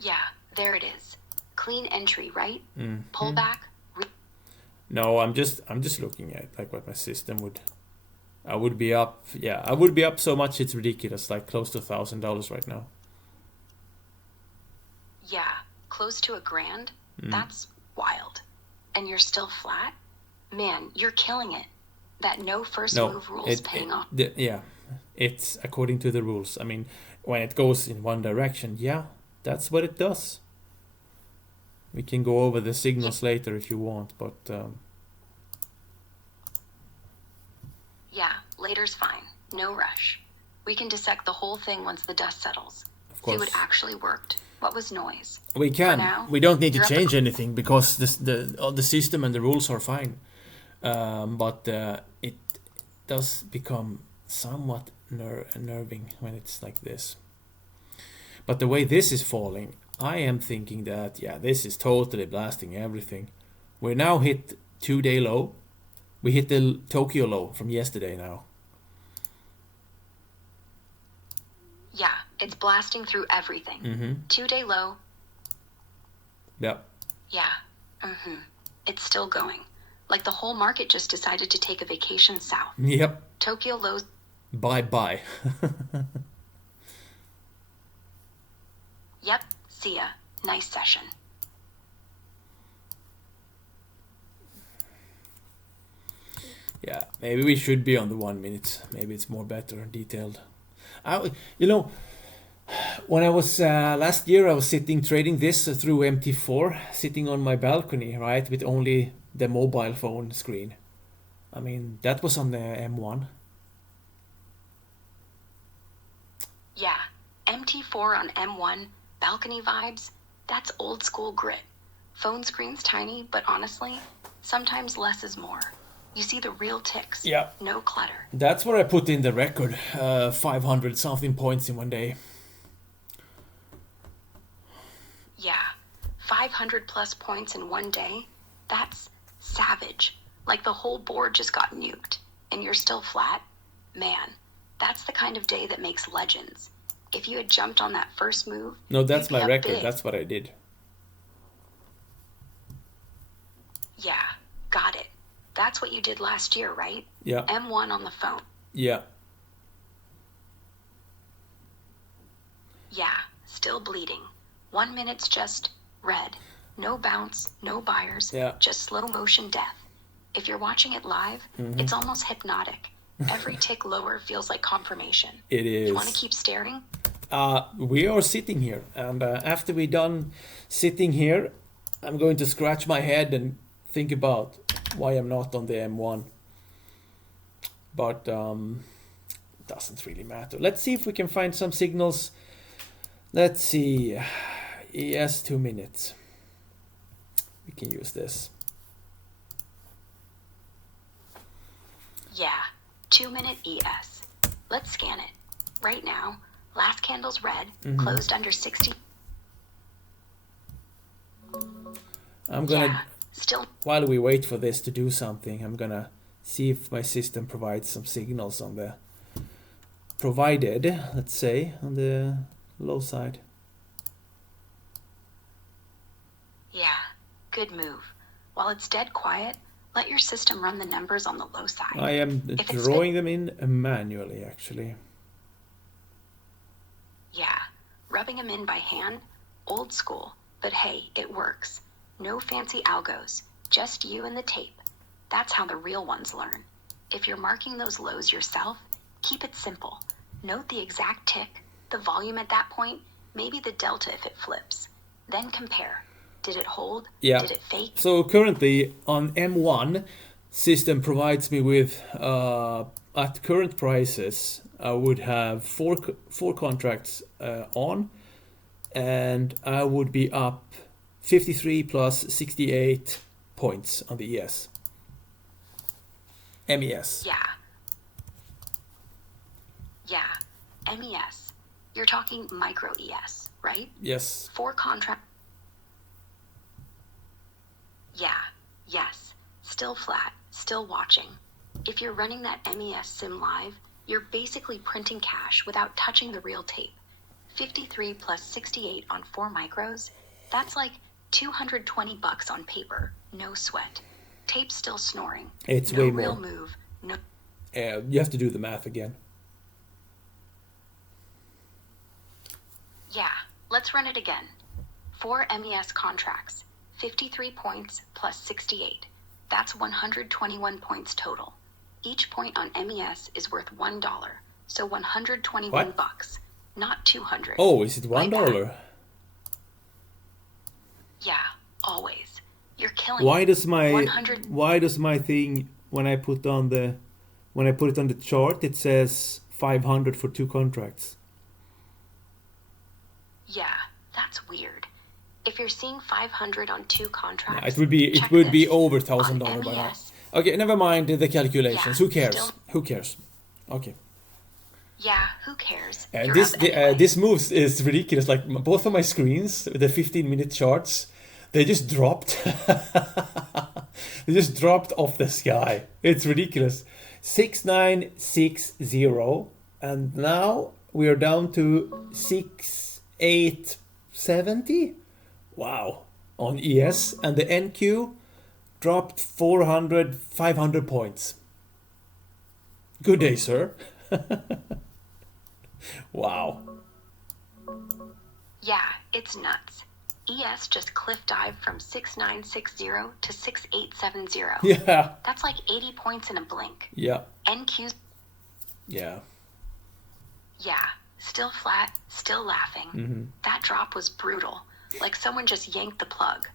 Yeah, there it is. Clean entry, right? Pull back. No, I'm just looking at like what my system would. I would be up. Yeah, I would be up so much it's ridiculous. Like close to $1,000 right now. Yeah, close to $1,000. That's wild. And you're still flat? Man, you're killing it. That no first No, move rule's paying off. yeah, it's according to the rules. I mean, when it goes in one direction, yeah, that's what it does. We can go over the signals later if you want, but Yeah, later's fine. No rush. We can dissect the whole thing once the dust settles. of See what course actually worked. What was noise? we can. now, We don't need to you're up change anything because the system and the rules are fine. But it does become somewhat unnerving when it's like this. But the way this is falling, I am thinking that yeah, this is totally blasting everything. We now hit 2-day low. We hit the Tokyo low from yesterday now. Yeah, it's blasting through everything. 2-day low. Yeah. Yeah. It's still going. Like the whole market just decided to take a vacation south. Yep. Tokyo lows. Bye bye. Yep. See ya. Nice session. Yeah, maybe we should be on the 1 minute. Maybe it's more better and detailed. You know, When I was last year, I was sitting trading this through MT4, sitting on my balcony, right, with only the mobile phone screen. I mean, that was on the M1. Yeah, MT4 on M1, balcony vibes, that's old school grit. Phone screen's tiny, but honestly, sometimes less is more. You see the real ticks, Yeah. no clutter. That's where I put in the record, 500 something points in one day. Yeah, 500 plus points in one day, that's savage. Like the whole board just got nuked, and you're still flat. Man, that's the kind of day that makes legends. If you had jumped on that first move, No, that's you'd be my up record. big. That's what I did. Yeah, got it. That's what you did last year, right? Yeah. M1 on the phone. Yeah. Yeah, still bleeding. 1 minute's just red. No bounce, no buyers, Yeah. just slow motion death. If you're watching it live, it's almost hypnotic. Every tick lower feels like confirmation. It You want to is. keep staring? We are sitting here, and after we're done sitting here, I'm going to scratch my head and think about why I'm not on the M1. But doesn't really matter. Let's see if we can find some signals. Let's see. ES 2 minutes. We can use this. Yeah, 2 minute ES. Let's scan it. Right now, last candle's red, closed under 60. I'm gonna, Yeah, still while we wait for this to do something, I'm gonna see if my system provides some signals on the provided, let's say, on the low side. Yeah, good move. While it's dead quiet, let your system run the numbers on the low side. I am If it's drawing them in manually, actually. Yeah, rubbing them in by hand, old school, but hey, it works. No fancy algos, just you and the tape. That's how the real ones learn. If you're marking those lows yourself, keep it simple. Note the exact tick, the volume at that point, maybe the delta if it flips. Then compare. Did it hold? Yeah. Did it fake? So currently on M1, system provides me with, at current prices, I would have four contracts on, and I would be up 53 plus 68 points on the ES. MES. Yeah. Yeah, MES. You're talking micro ES, right? Yes. 4 contract. Yeah, yes. Still flat, still watching. If you're running that MES sim live, you're basically printing cash without touching the real tape. 53 plus 68 on 4 micros, that's like $220 on paper, no sweat. Tape's still snoring. It's no way real more. move, no. You have to do the math again. Yeah, let's run it again. 4 MES contracts, 53 points plus 68. That's 121 points total. Each point on MES is worth $1, so 121 What? bucks, not 200. Oh, is it $1? Like that. Yeah, always. You're killing Why it. does my 100. why does my thing when I put it on the chart it says 500 for 2 contracts? Yeah, that's weird. If you're seeing 500 on 2 contracts, Yeah, it check would be this. over On $1,000 by now. MES, Okay, never mind the calculations. Yeah, Who cares? still- Who cares? Okay. yeah, who cares? And You're up anyway. this move is ridiculous. Like both of my screens, the 15-minute charts, they just dropped. They just dropped off the sky. It's ridiculous. 6960, and now we are down to 6870. Wow, on ES, and the NQ dropped 500 points. Good day, sir. Wow. Yeah, it's nuts. ES just cliff dived from 6960 to 6870. Yeah. That's like 80 points in a blink. Yeah. NQ's, Yeah. yeah, still flat, still laughing. That drop was brutal, like someone just yanked the plug.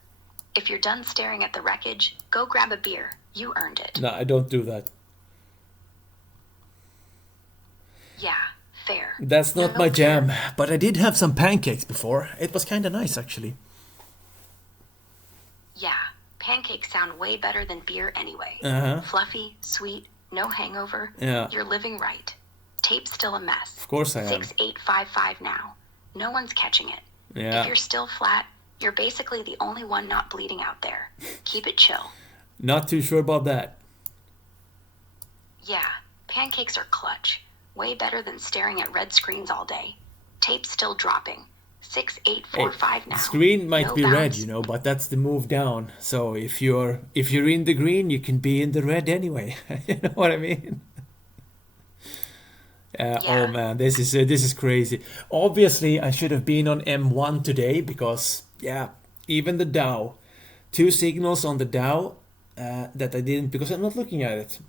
If you're done staring at the wreckage, go grab a beer. You earned it. No, I don't do that. Yeah, fair. That's not No my fear. jam, but I did have some pancakes before. It was kind of nice, actually. Yeah, pancakes sound way better than beer anyway. Uh-huh. Fluffy, sweet, no hangover. Yeah. You're living right. Tape's still a mess. Of course I am. 6855 now. No one's catching it. Yeah. If you're still flat, you're basically the only one not bleeding out there. Keep it chill. Not too sure about that. Yeah, pancakes are clutch. Way better than staring at red screens all day. Tape's still dropping. 6845 now. The screen might No be red, bounce. but that's the move down. So if you're in the green, you can be in the red anyway. You know what I mean? Yeah. Oh man, this is crazy. Obviously, I should have been on M1 today because even the Dow, 2 signals on the Dow that I didn't because I'm not looking at it.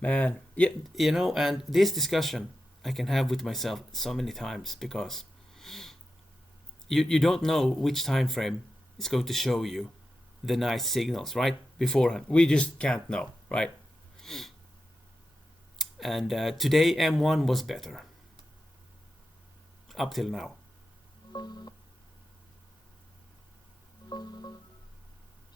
Man, yeah, and this discussion I can have with myself so many times because you don't know which time frame is going to show you the nice signals, right? Beforehand. We just can't know, right? And today M1 was better. Up till now.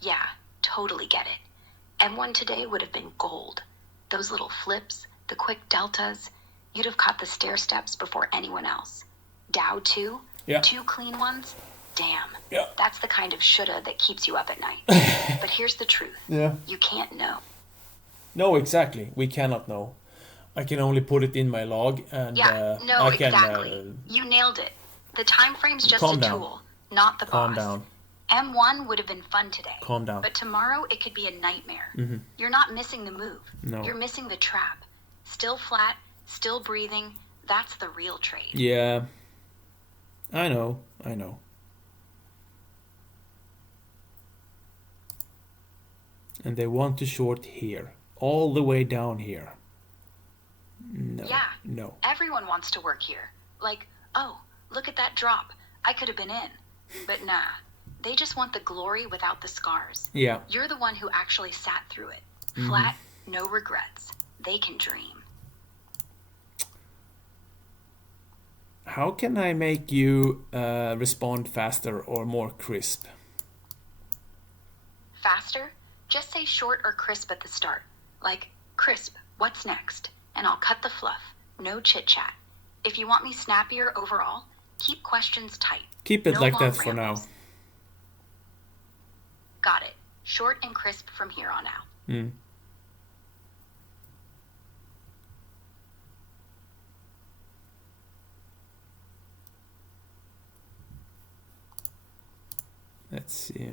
Yeah, totally get it. M1 today would have been gold. Those little flips, the quick deltas, you'd have caught the stair steps before anyone else. Dow 2, Yeah. 2 clean ones, damn. Yeah. That's the kind of shoulda that keeps you up at night. But here's the truth. Yeah. You can't know. No, exactly. We cannot know. I can only put it in my log and Yeah, no, I can exactly. You nailed it. The time frame's just Calm a down. tool, not the calm boss. down. M1 would have been fun today. Calm down. But tomorrow it could be a nightmare. Mm-hmm. You're not missing the move. No. You're missing the trap. Still flat, still breathing. That's the real trade. Yeah. I know. And they want to short here. All the way down here. No. Yeah. No. Everyone wants to work here. Like, oh, look at that drop. I could have been in. But nah. They just want the glory without the scars. Yeah. You're the one who actually sat through it. Flat, no regrets. They can dream. How can I make you respond faster or more crisp? Faster? Just say short or crisp at the start. Like, crisp, what's next? And I'll cut the fluff. No chit-chat. If you want me snappier overall, keep questions tight. Keep it No like long that for now. rambles. Got it. Short and crisp from here on out. Let's see.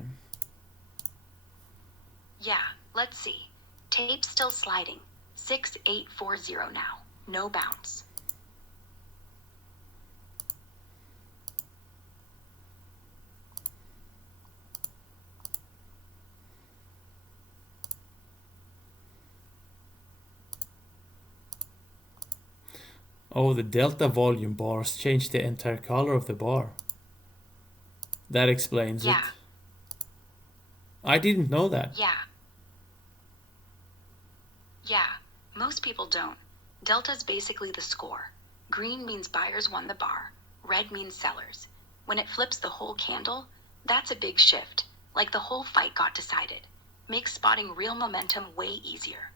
Yeah, let's see. Tape still sliding. 6840 now. No bounce. Oh, the delta volume bars changed the entire color of the bar. That explains Yeah. it. I didn't know that. Yeah. Yeah, most people don't. Delta's basically the score. Green means buyers won the bar. Red means sellers. When it flips the whole candle, that's a big shift. Like the whole fight got decided. Makes spotting real momentum way easier.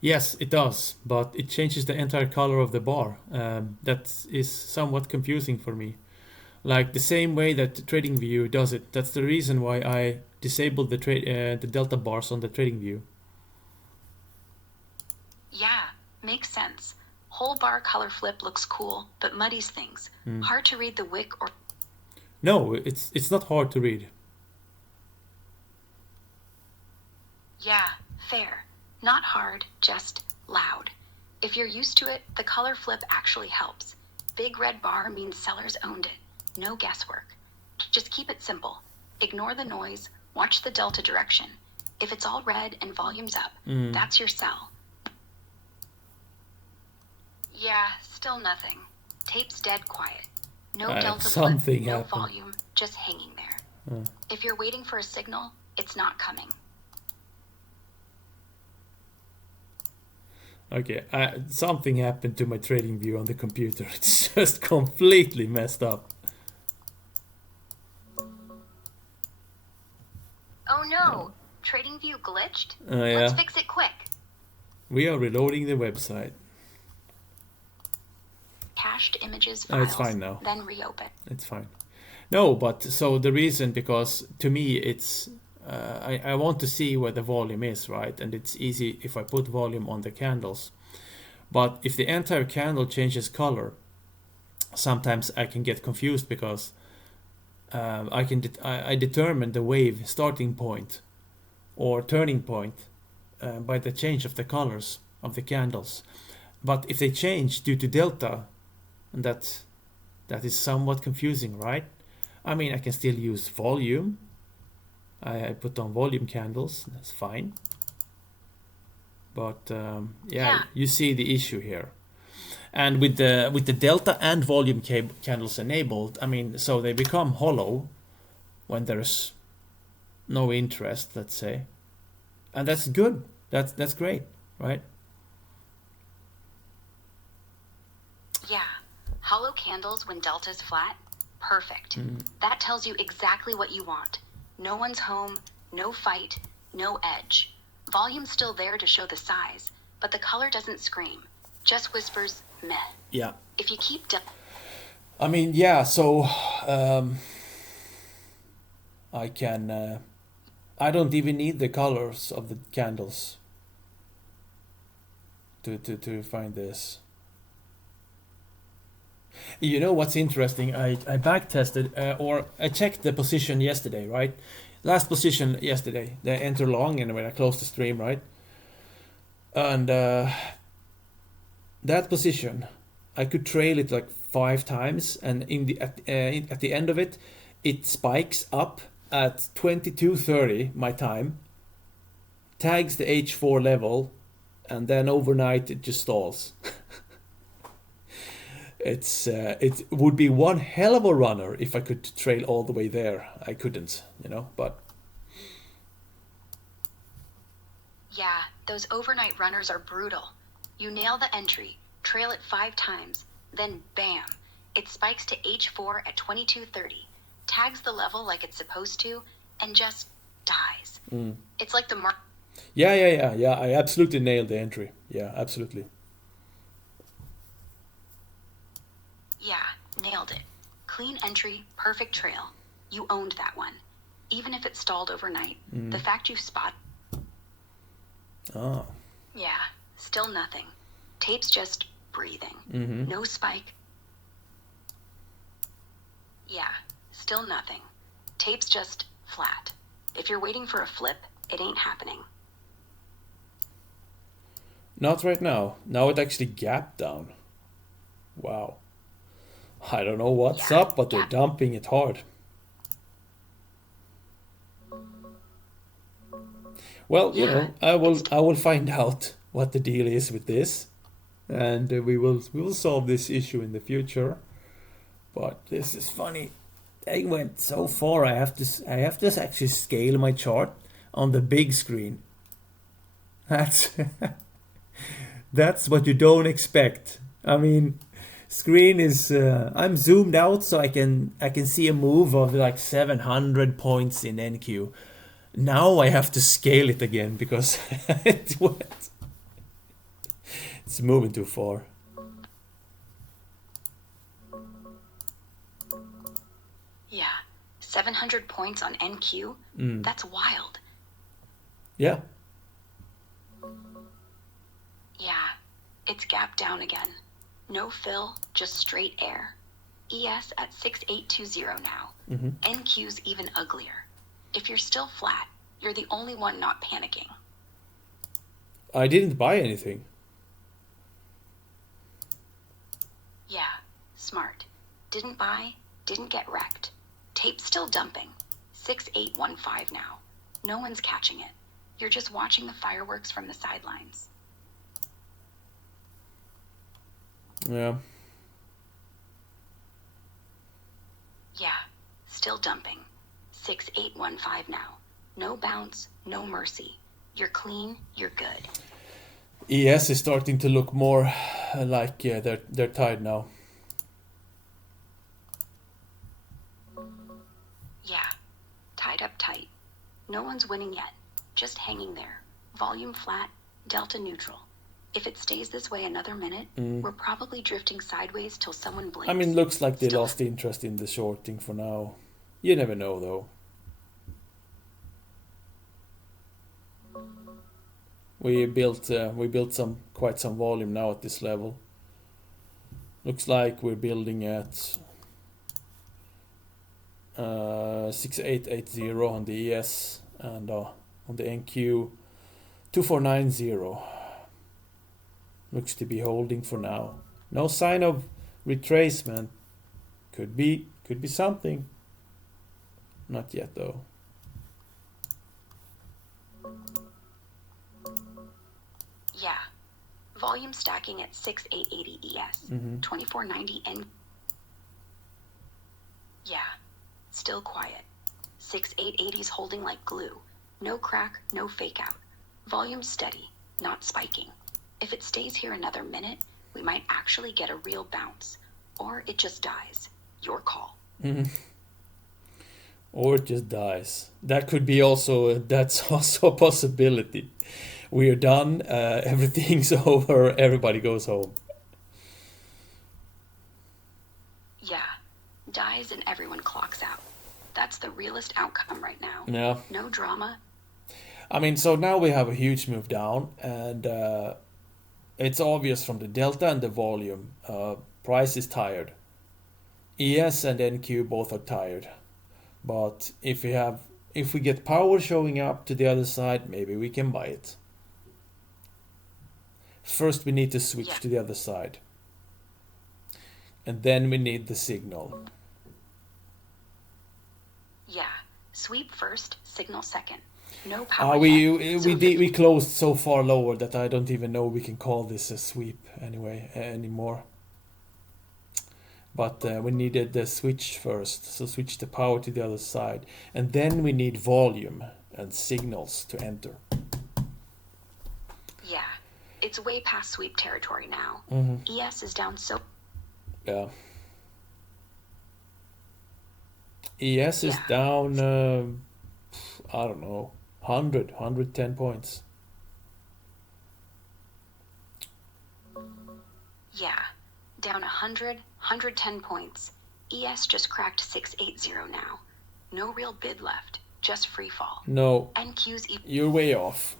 Yes, it does, but it changes the entire color of the bar. That is somewhat confusing for me. Like the same way that TradingView does it. That's the reason why I disabled the delta bars on the TradingView. Yeah, makes sense. Whole bar color flip looks cool, but muddies things. Hard to read the wick or... No, it's not hard to read. Yeah, fair. Not hard, just loud. If you're used to it, the color flip actually helps. Big red bar means sellers owned it. No guesswork. Just keep it simple. Ignore the noise, watch the delta direction. If it's all red and volume's up, that's your sell. Yeah, still nothing. Tape's dead quiet. No delta something flip, no happened. volume, just hanging there. If you're waiting for a signal, it's not coming. Okay, something happened to my trading view on the computer. It's just completely messed up. Oh no! TradingView glitched? Yeah. Let's fix it quick. We are reloading the website. Cached images No, files, it's fine now. then reopen. It's fine. No, but so the reason, because to me it's I want to see where the volume is, right? And it's easy if I put volume on the candles. But if the entire candle changes color, sometimes I can get confused because I determine the wave starting point or turning point by the change of the colors of the candles. But if they change due to delta, that is somewhat confusing, right? I mean, I can still use volume. I put on volume candles, that's fine. But yeah, you see the issue here. And with the delta and volume candles enabled, I mean, so they become hollow when there's no interest, let's say, and that's good. That's great, right? Yeah, hollow candles when delta's flat, perfect. That tells you exactly what you want. No one's home, no fight, no edge. Volume's still there to show the size, but the color doesn't scream. Just whispers, meh. Yeah. If you keep I mean, yeah, so I can I don't even need the colors of the candles to find this. You know what's interesting? I back tested or I checked the position yesterday, right? Last position yesterday, the enter long, and when I closed the stream, right? And that position, I could trail it like 5 times, and at the end of it, it spikes up at 22:30 my time, tags the H4 level, and then overnight it just stalls. It would be one hell of a runner if I could trail all the way there. I couldn't, but Yeah, those overnight runners are brutal. You nail the entry, trail it 5 times, then bam, it spikes to H4 at 22:30, tags the level like it's supposed to, and just dies. It's like the Yeah. I absolutely nailed the entry. Yeah, absolutely. Yeah, nailed it. Clean entry, perfect trail. You owned that one. Even if it stalled overnight, the fact you spot. Oh. Yeah, still nothing. Tape's just breathing. No spike. Yeah, still nothing. Tape's just flat. If you're waiting for a flip, it ain't happening. Not right now. Now it actually gapped down. Wow. I don't know what's up, but they're dumping it hard. Well, I will find out what the deal is with this, and we will solve this issue in the future. But this is funny. I went so far. I have to actually scale my chart on the big screen. That's what you don't expect. I mean, screen is I'm zoomed out so I can see a move of like 700 points in NQ. Now I have to scale it again because it's moving too far. Yeah, 700 points on NQ? That's wild. Yeah. Yeah, it's gapped down again. No fill, just straight air. ES at 6820 now. NQ's even uglier. If you're still flat, you're the only one not panicking. I didn't buy anything. Yeah, smart. Didn't buy, didn't get wrecked. Tape's still dumping. 6815 now. No one's catching it. You're just watching the fireworks from the sidelines. Yeah. still dumping. 6815 now. No bounce, no mercy. You're clean, you're good. ES is starting to look more like they're tied now. Yeah, tied up tight. No one's winning yet, just hanging there. Volume flat, delta neutral. If it stays this way another minute, we're probably drifting sideways till someone blinks. I mean, looks like they lost interest in the shorting for now. You never know, though. We built quite some volume now at this level. Looks like we're building at 6880 on the ES and on the NQ 2490. Looks to be holding for now. No sign of retracement. Could be something. Not yet though. Yeah. Volume stacking at 6880 ES. 2490 N. Yeah. Still quiet. 6880's holding like glue. No crack, no fake out. Volume steady, not spiking. If it stays here another minute, we might actually get a real bounce. Or it just dies. Your call. Or it just dies. That's also a possibility. We're done, everything's over, everybody goes home. Yeah, dies and everyone clocks out. That's the realest outcome right now. Yeah. No drama. I mean, so now we have a huge move down, and it's obvious from the delta and the volume. Price is tired. ES and NQ both are tired. But if we get power showing up to the other side, maybe we can buy it. First we need to switch to the other side. And then we need the signal. Yeah. Sweep first, signal second. No power. We closed so far lower that I don't even know we can call this a sweep anymore. But we needed the switch first, so switch the power to the other side. And then we need volume and signals to enter. Yeah. It's way past sweep territory now. ES is down so... Yeah. ES is down, I don't know, 110 points. Yeah. Down 100, 110 points. ES just cracked 680 now. No real bid left, just free fall. No, NQ's you're way off.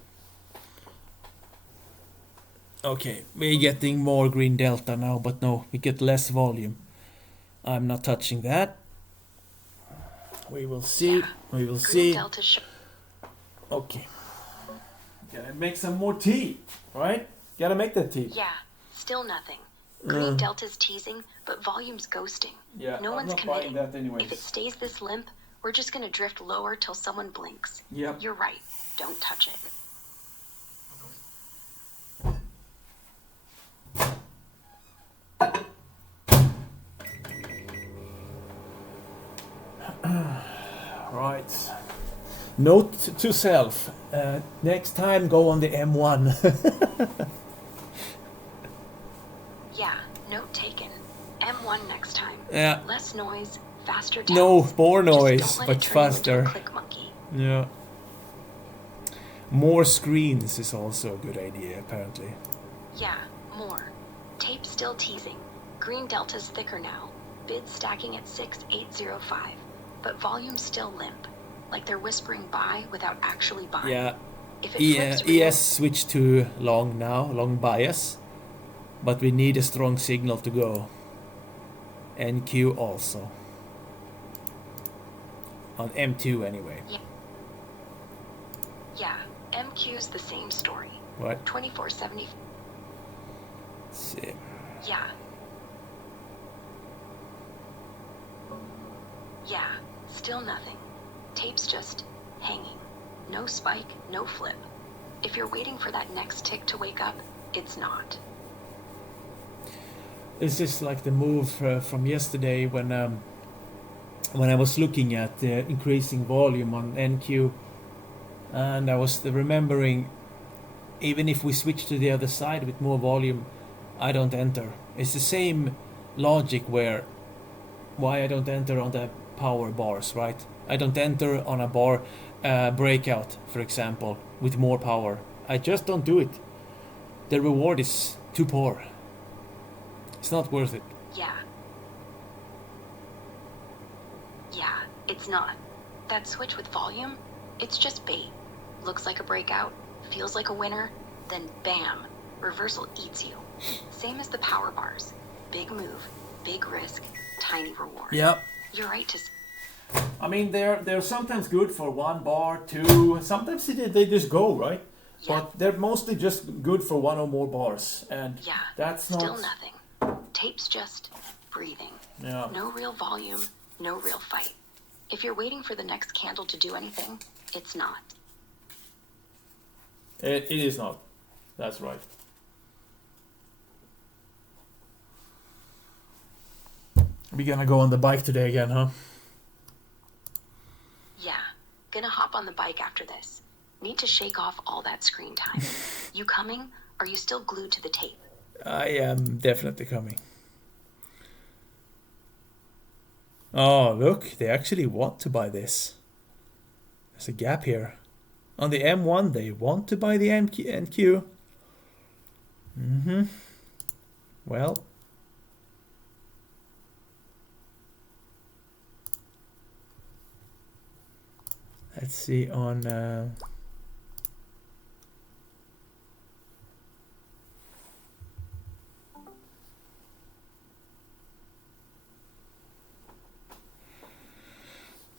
Okay, we're getting more green delta now, but no, we get less volume. I'm not touching that. We will see. Yeah. We will Green see. delta Okay. Gotta make some more tea, right? Gotta make that tea. Yeah, still nothing. Green delta's teasing, but volume's ghosting. Yeah, no I'm one's not committing. buying that anyways. If it stays this limp, we're just gonna drift lower till someone blinks. Yep. You're right. Don't touch it. Right. Note to self. Next time, go on the M1. Yeah, note taken. M1 next time. Yeah. Less noise, faster No, tells. more Just noise, don't let but it turn you into a faster. click monkey. Yeah. More screens is also a good idea, apparently. Yeah, more. Tape still teasing. Green delta's thicker now. Bid stacking at 6805. But volume's still limp. Like they're whispering buy without actually buying. Yeah. If it flips real, ES switched to long now, long bias. But we need a strong signal to go. NQ also. On M2 anyway. Yeah, MQ's the same story. What? 2470. Let's see. Yeah. Yeah, still nothing. Tape's just hanging. No spike, no flip. If you're waiting for that next tick to wake up, it's not. This is like the move from yesterday when when I was looking at the increasing volume on NQ, and I was remembering, even if we switch to the other side with more volume, I don't enter. It's the same logic where why I don't enter on the power bars, right? I don't enter on a bar breakout, for example, with more power. I just don't do it. The reward is too poor. It's not worth it. Yeah. Yeah, it's not. That switch with volume, it's just bait. Looks like a breakout, feels like a winner, then bam, reversal eats you. Same as the power bars. Big move, big risk, tiny reward. Yep. You're right to... I mean, they're sometimes good for 1 bar, 2. Sometimes they just go, right? Yeah. But they're mostly just good for 1 or more bars, and Yeah, that's not... still nothing. Tape's just breathing. Yeah. No real volume, no real fight. If you're waiting for the next candle to do anything, it's not. It is not. That's right. We're gonna go on the bike today again, huh? Yeah, gonna hop on the bike after this. Need to shake off all that screen time. You coming? Or are you still glued to the tape? I am definitely coming. Oh, look, they actually want to buy this. There's a gap here. On the M1, they want to buy the NQ. Well. Let's see on...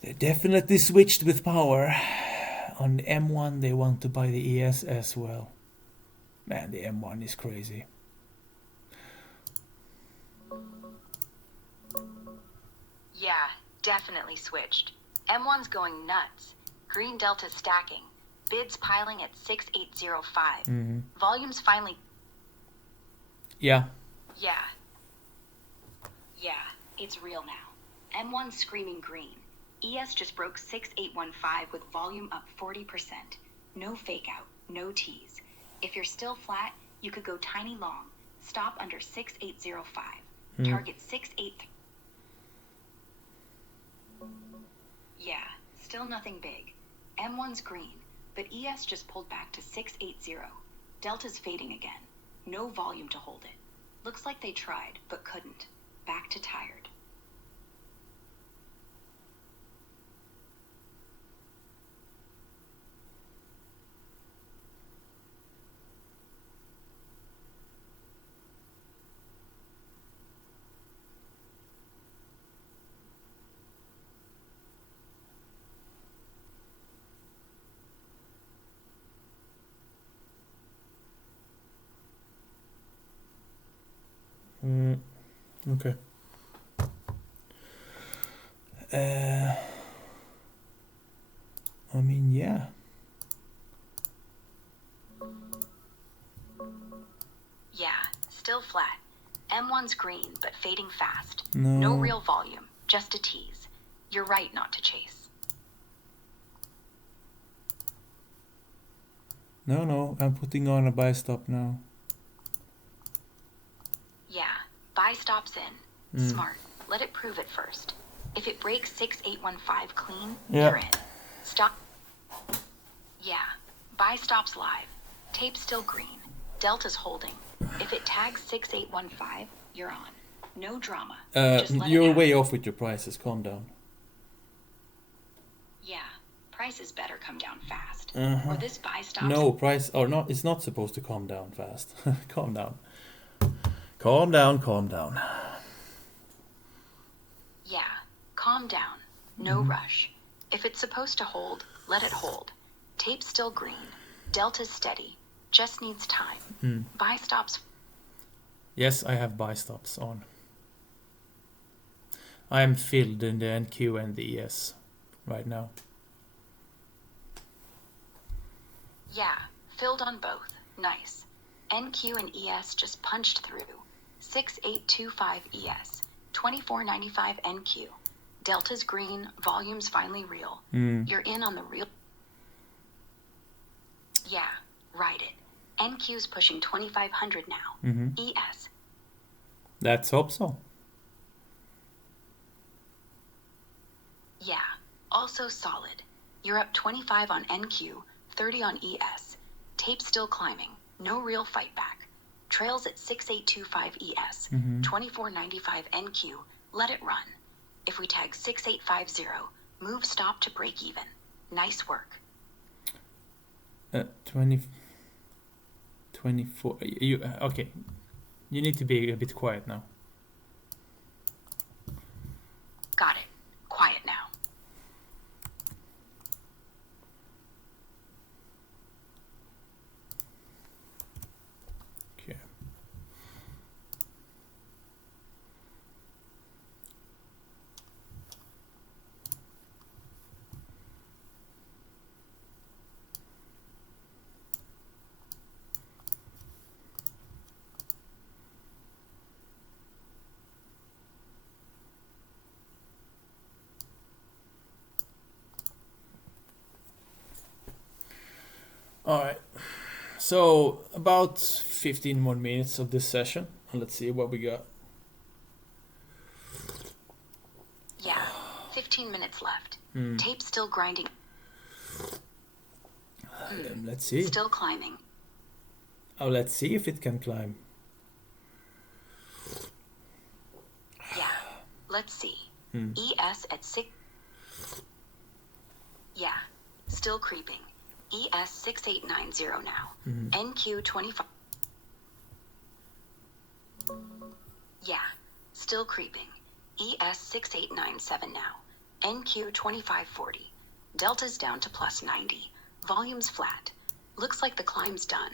They definitely switched with power. On the M1 they want to buy the ES as well. Man, the M1 is crazy. Yeah, definitely switched. M1's going nuts. Green Delta stacking. Bids piling at 6805. Volume's finally... Yeah. Yeah, it's real now. M1's screaming green. ES just broke 6815 with volume up 40%. No fake out, no tease. If you're still flat, you could go tiny long. Stop under 6805. Target 68... Yeah, still nothing big. M1's green, but ES just pulled back to 680. Delta's fading again. No volume to hold it. Looks like they tried, but couldn't. Back to tired. Okay. I mean, yeah. Yeah, still flat. M1's green, but fading fast. No. No real volume, just a tease. You're right not to chase. No, I'm putting on a buy stop now. Yeah, buy stops in. Smart. Let it prove it first. If it breaks 6815 clean, Yeah. you're in. Stop. Yeah, buy stops live. Tape still green. Delta's holding. If it tags 6815, you're on. No drama. Just let it You're happen. way off with your prices. Calm down. Yeah, prices better come down fast. Uh-huh. Or this buy stops... No, price or not. It's not supposed to calm down fast. Calm down. Calm down. Yeah, calm down. No rush. If it's supposed to hold, let it hold. Tape's still green. Delta's steady. Just needs time. Buy stops... Yes, I have buy stops on. I am filled in the NQ and the ES right now. Yeah, filled on both. Nice. NQ and ES just punched through. 6825 ES. 2495 NQ. Delta's green, volume's finally real. You're in on the real. Yeah, ride it. NQ's pushing 2,500 now. ES. Let's hope so. Yeah, also solid. You're up 25 on NQ, 30 on ES. Tape still climbing. No real fight back. Trails at 6825 ES, 2495 NQ. Let it run. If we tag 6850, move stop to break even. Nice work. 24. Okay. You need to be a bit quiet now. Got it. Quiet now. Okay. All right. So about 15 more minutes of this session. Let's see what we got. Yeah, 15 minutes left. Tape still grinding. Let's see. Still climbing. Oh, let's see if it can climb. Yeah, let's see. ES at 6. Yeah, still creeping. ES 6890 now. NQ 25. Yeah, still creeping. ES 6897 now. NQ 2540. Delta's down to plus 90. Volume's flat. Looks like the climb's done.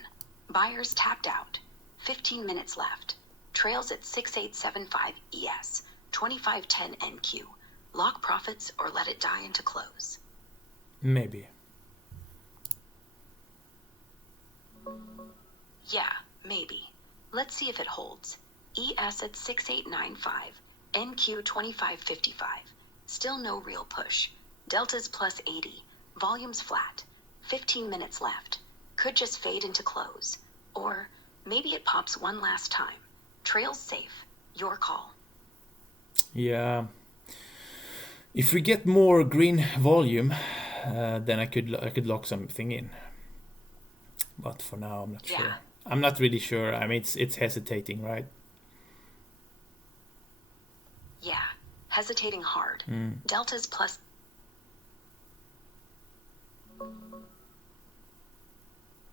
Buyers tapped out. 15 minutes left. Trails at 6875 ES. 2510 NQ. Lock profits or let it die into close. Maybe. Yeah, maybe. Let's see if it holds. ES at 6895. NQ 2555. Still no real push. Delta's plus 80. Volume's flat. 15 minutes left. Could just fade into close. Or maybe it pops one last time. Trail's safe. Your call. Yeah. If we get more green volume, then I could lock something in. But for now, I'm not sure. I'm not really sure. I mean, it's hesitating, right? Yeah, hesitating hard. Delta's plus.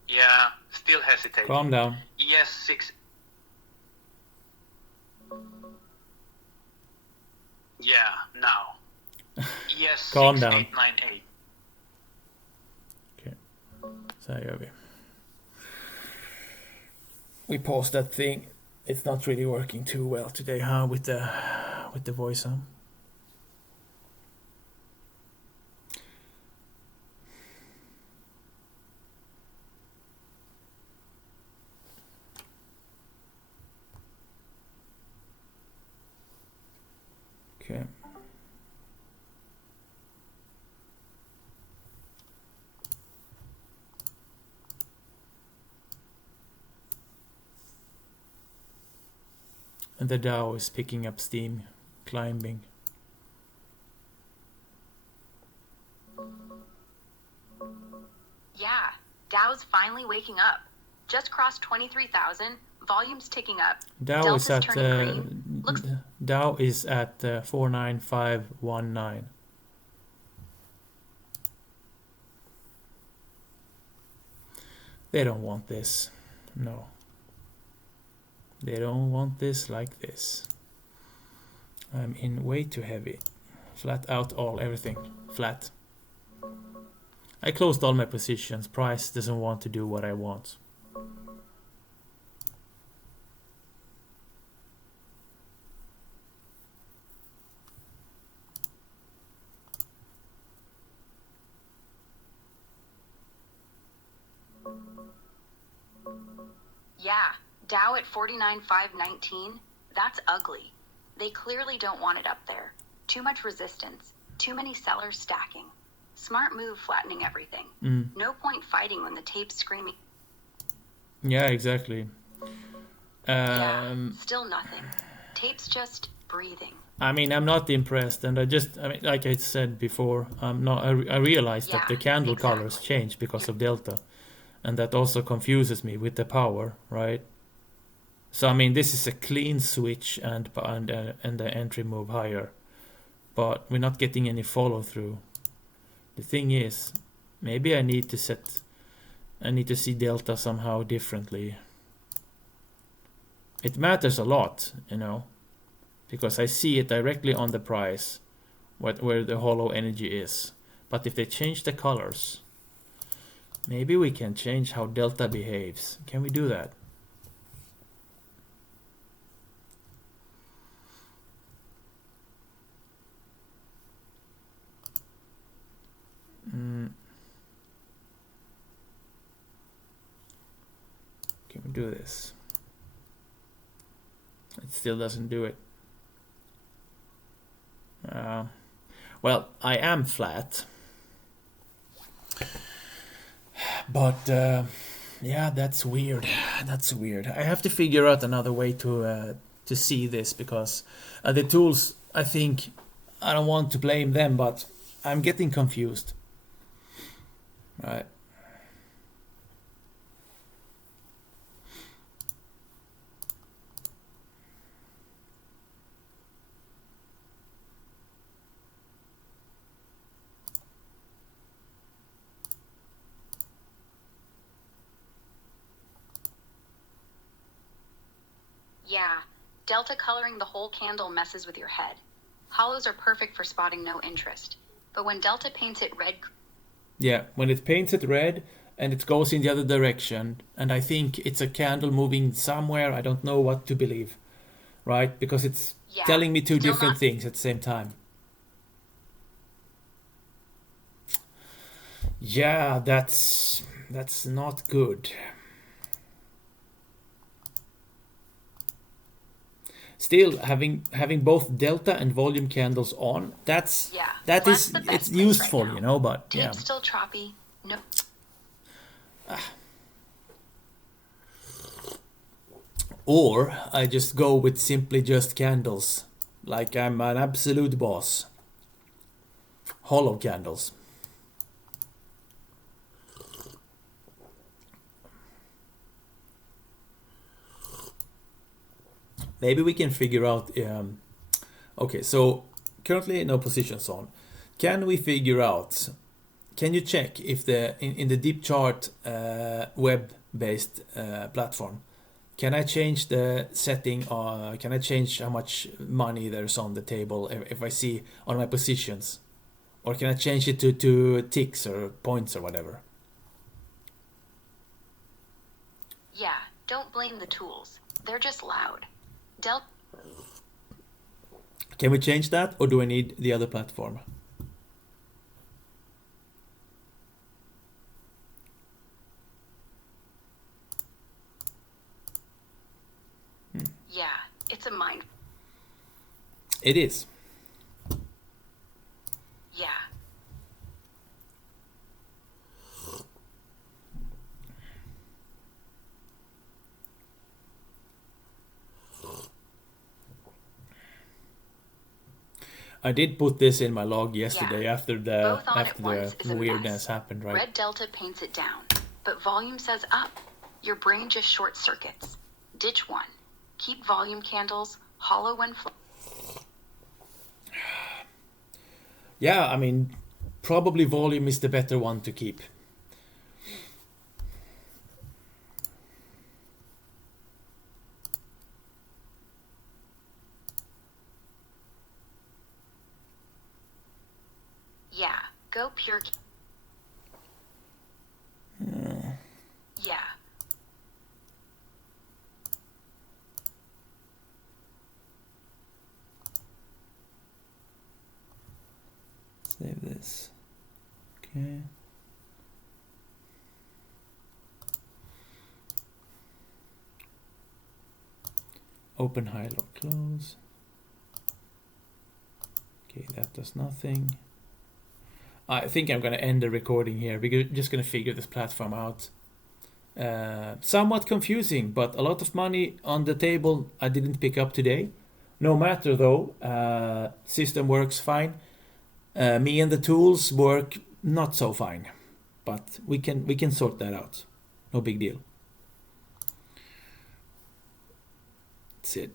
Yeah, still hesitating. Calm down. ES 6. Yeah, now. ES Calm down. 6898. Okay. Så här gör vi. We paused that thing. It's not really working too well today, huh? With the voice, huh? Okay. And the Dow is picking up steam, climbing. Yeah, Dow's finally waking up. Just crossed 23,000. Volume's ticking up. Dow Delta's is at turning green. Looks. Dow is at 49519. They don't want this. No. They don't want this like this. I'm in way too heavy. Flat out everything. Flat. I closed all my positions. Price doesn't want to do what I want. Yeah, Dow at 49,519. That's ugly. They clearly don't want it up there. Too much resistance. Too many sellers stacking. Smart move flattening everything. No point fighting when the tape's screaming. Yeah, exactly. Yeah, still nothing. Tape's just breathing. I mean, I'm not impressed, and I mean, like I said before, I'm not. I realized that the Yeah, candle colors exactly. change because of delta, and that also confuses me with the power, right? So I mean, this is a clean switch and the entry move higher, but we're not getting any follow through. The thing is, maybe I need to see delta somehow differently. It matters a lot, you know, because I see it directly on the price, where the hollow energy is. But if they change the colors, maybe we can change how delta behaves. Can we do that? Can we do this? It still doesn't do it. Well, I am flat. But yeah, that's weird. That's weird. I have to figure out another way to see this, because the tools, I think, I don't want to blame them, but I'm getting confused. Right. Yeah, delta coloring the whole candle messes with your head. Hollows are perfect for spotting no interest. But when delta paints it red... Yeah, when it paints it red and it goes in the other direction, and I think it's a candle moving somewhere, I don't know what to believe, right? Because it's telling me two different things at the same time. Yeah, that's not good. Still, having both delta and volume candles on, it's useful, right, you know. But tape's yeah, still choppy. No. or I just go with simply just candles, like I'm an absolute boss. Hollow candles. Maybe we can figure out. Okay, so currently no positions on. Can we figure out? Can you check if in the deep chart web-based platform? Can I change the setting? Can I change how much money there's on the table if I see on my positions? Or can I change it to ticks or points or whatever? Yeah, don't blame the tools. They're just loud. Can we change that, or do I need the other platform? Yeah, it's a mind. It is. Yeah. I did put this in my log yesterday after the weirdness mess. happened, right? Red delta paints it down, but volume says up. Your brain just short circuits. Ditch one. Keep volume candles hollow when Yeah, I mean, probably volume is the better one to keep. Yeah, go pure. Yeah. Save this. Okay. Open, high, low, close. Okay, that does nothing. I think I'm gonna end the recording here. We're just gonna figure this platform out. Somewhat confusing, but a lot of money on the table I didn't pick up today. No matter though, system works fine. Me and the tools work not so fine, but we can sort that out. No big deal. That's it.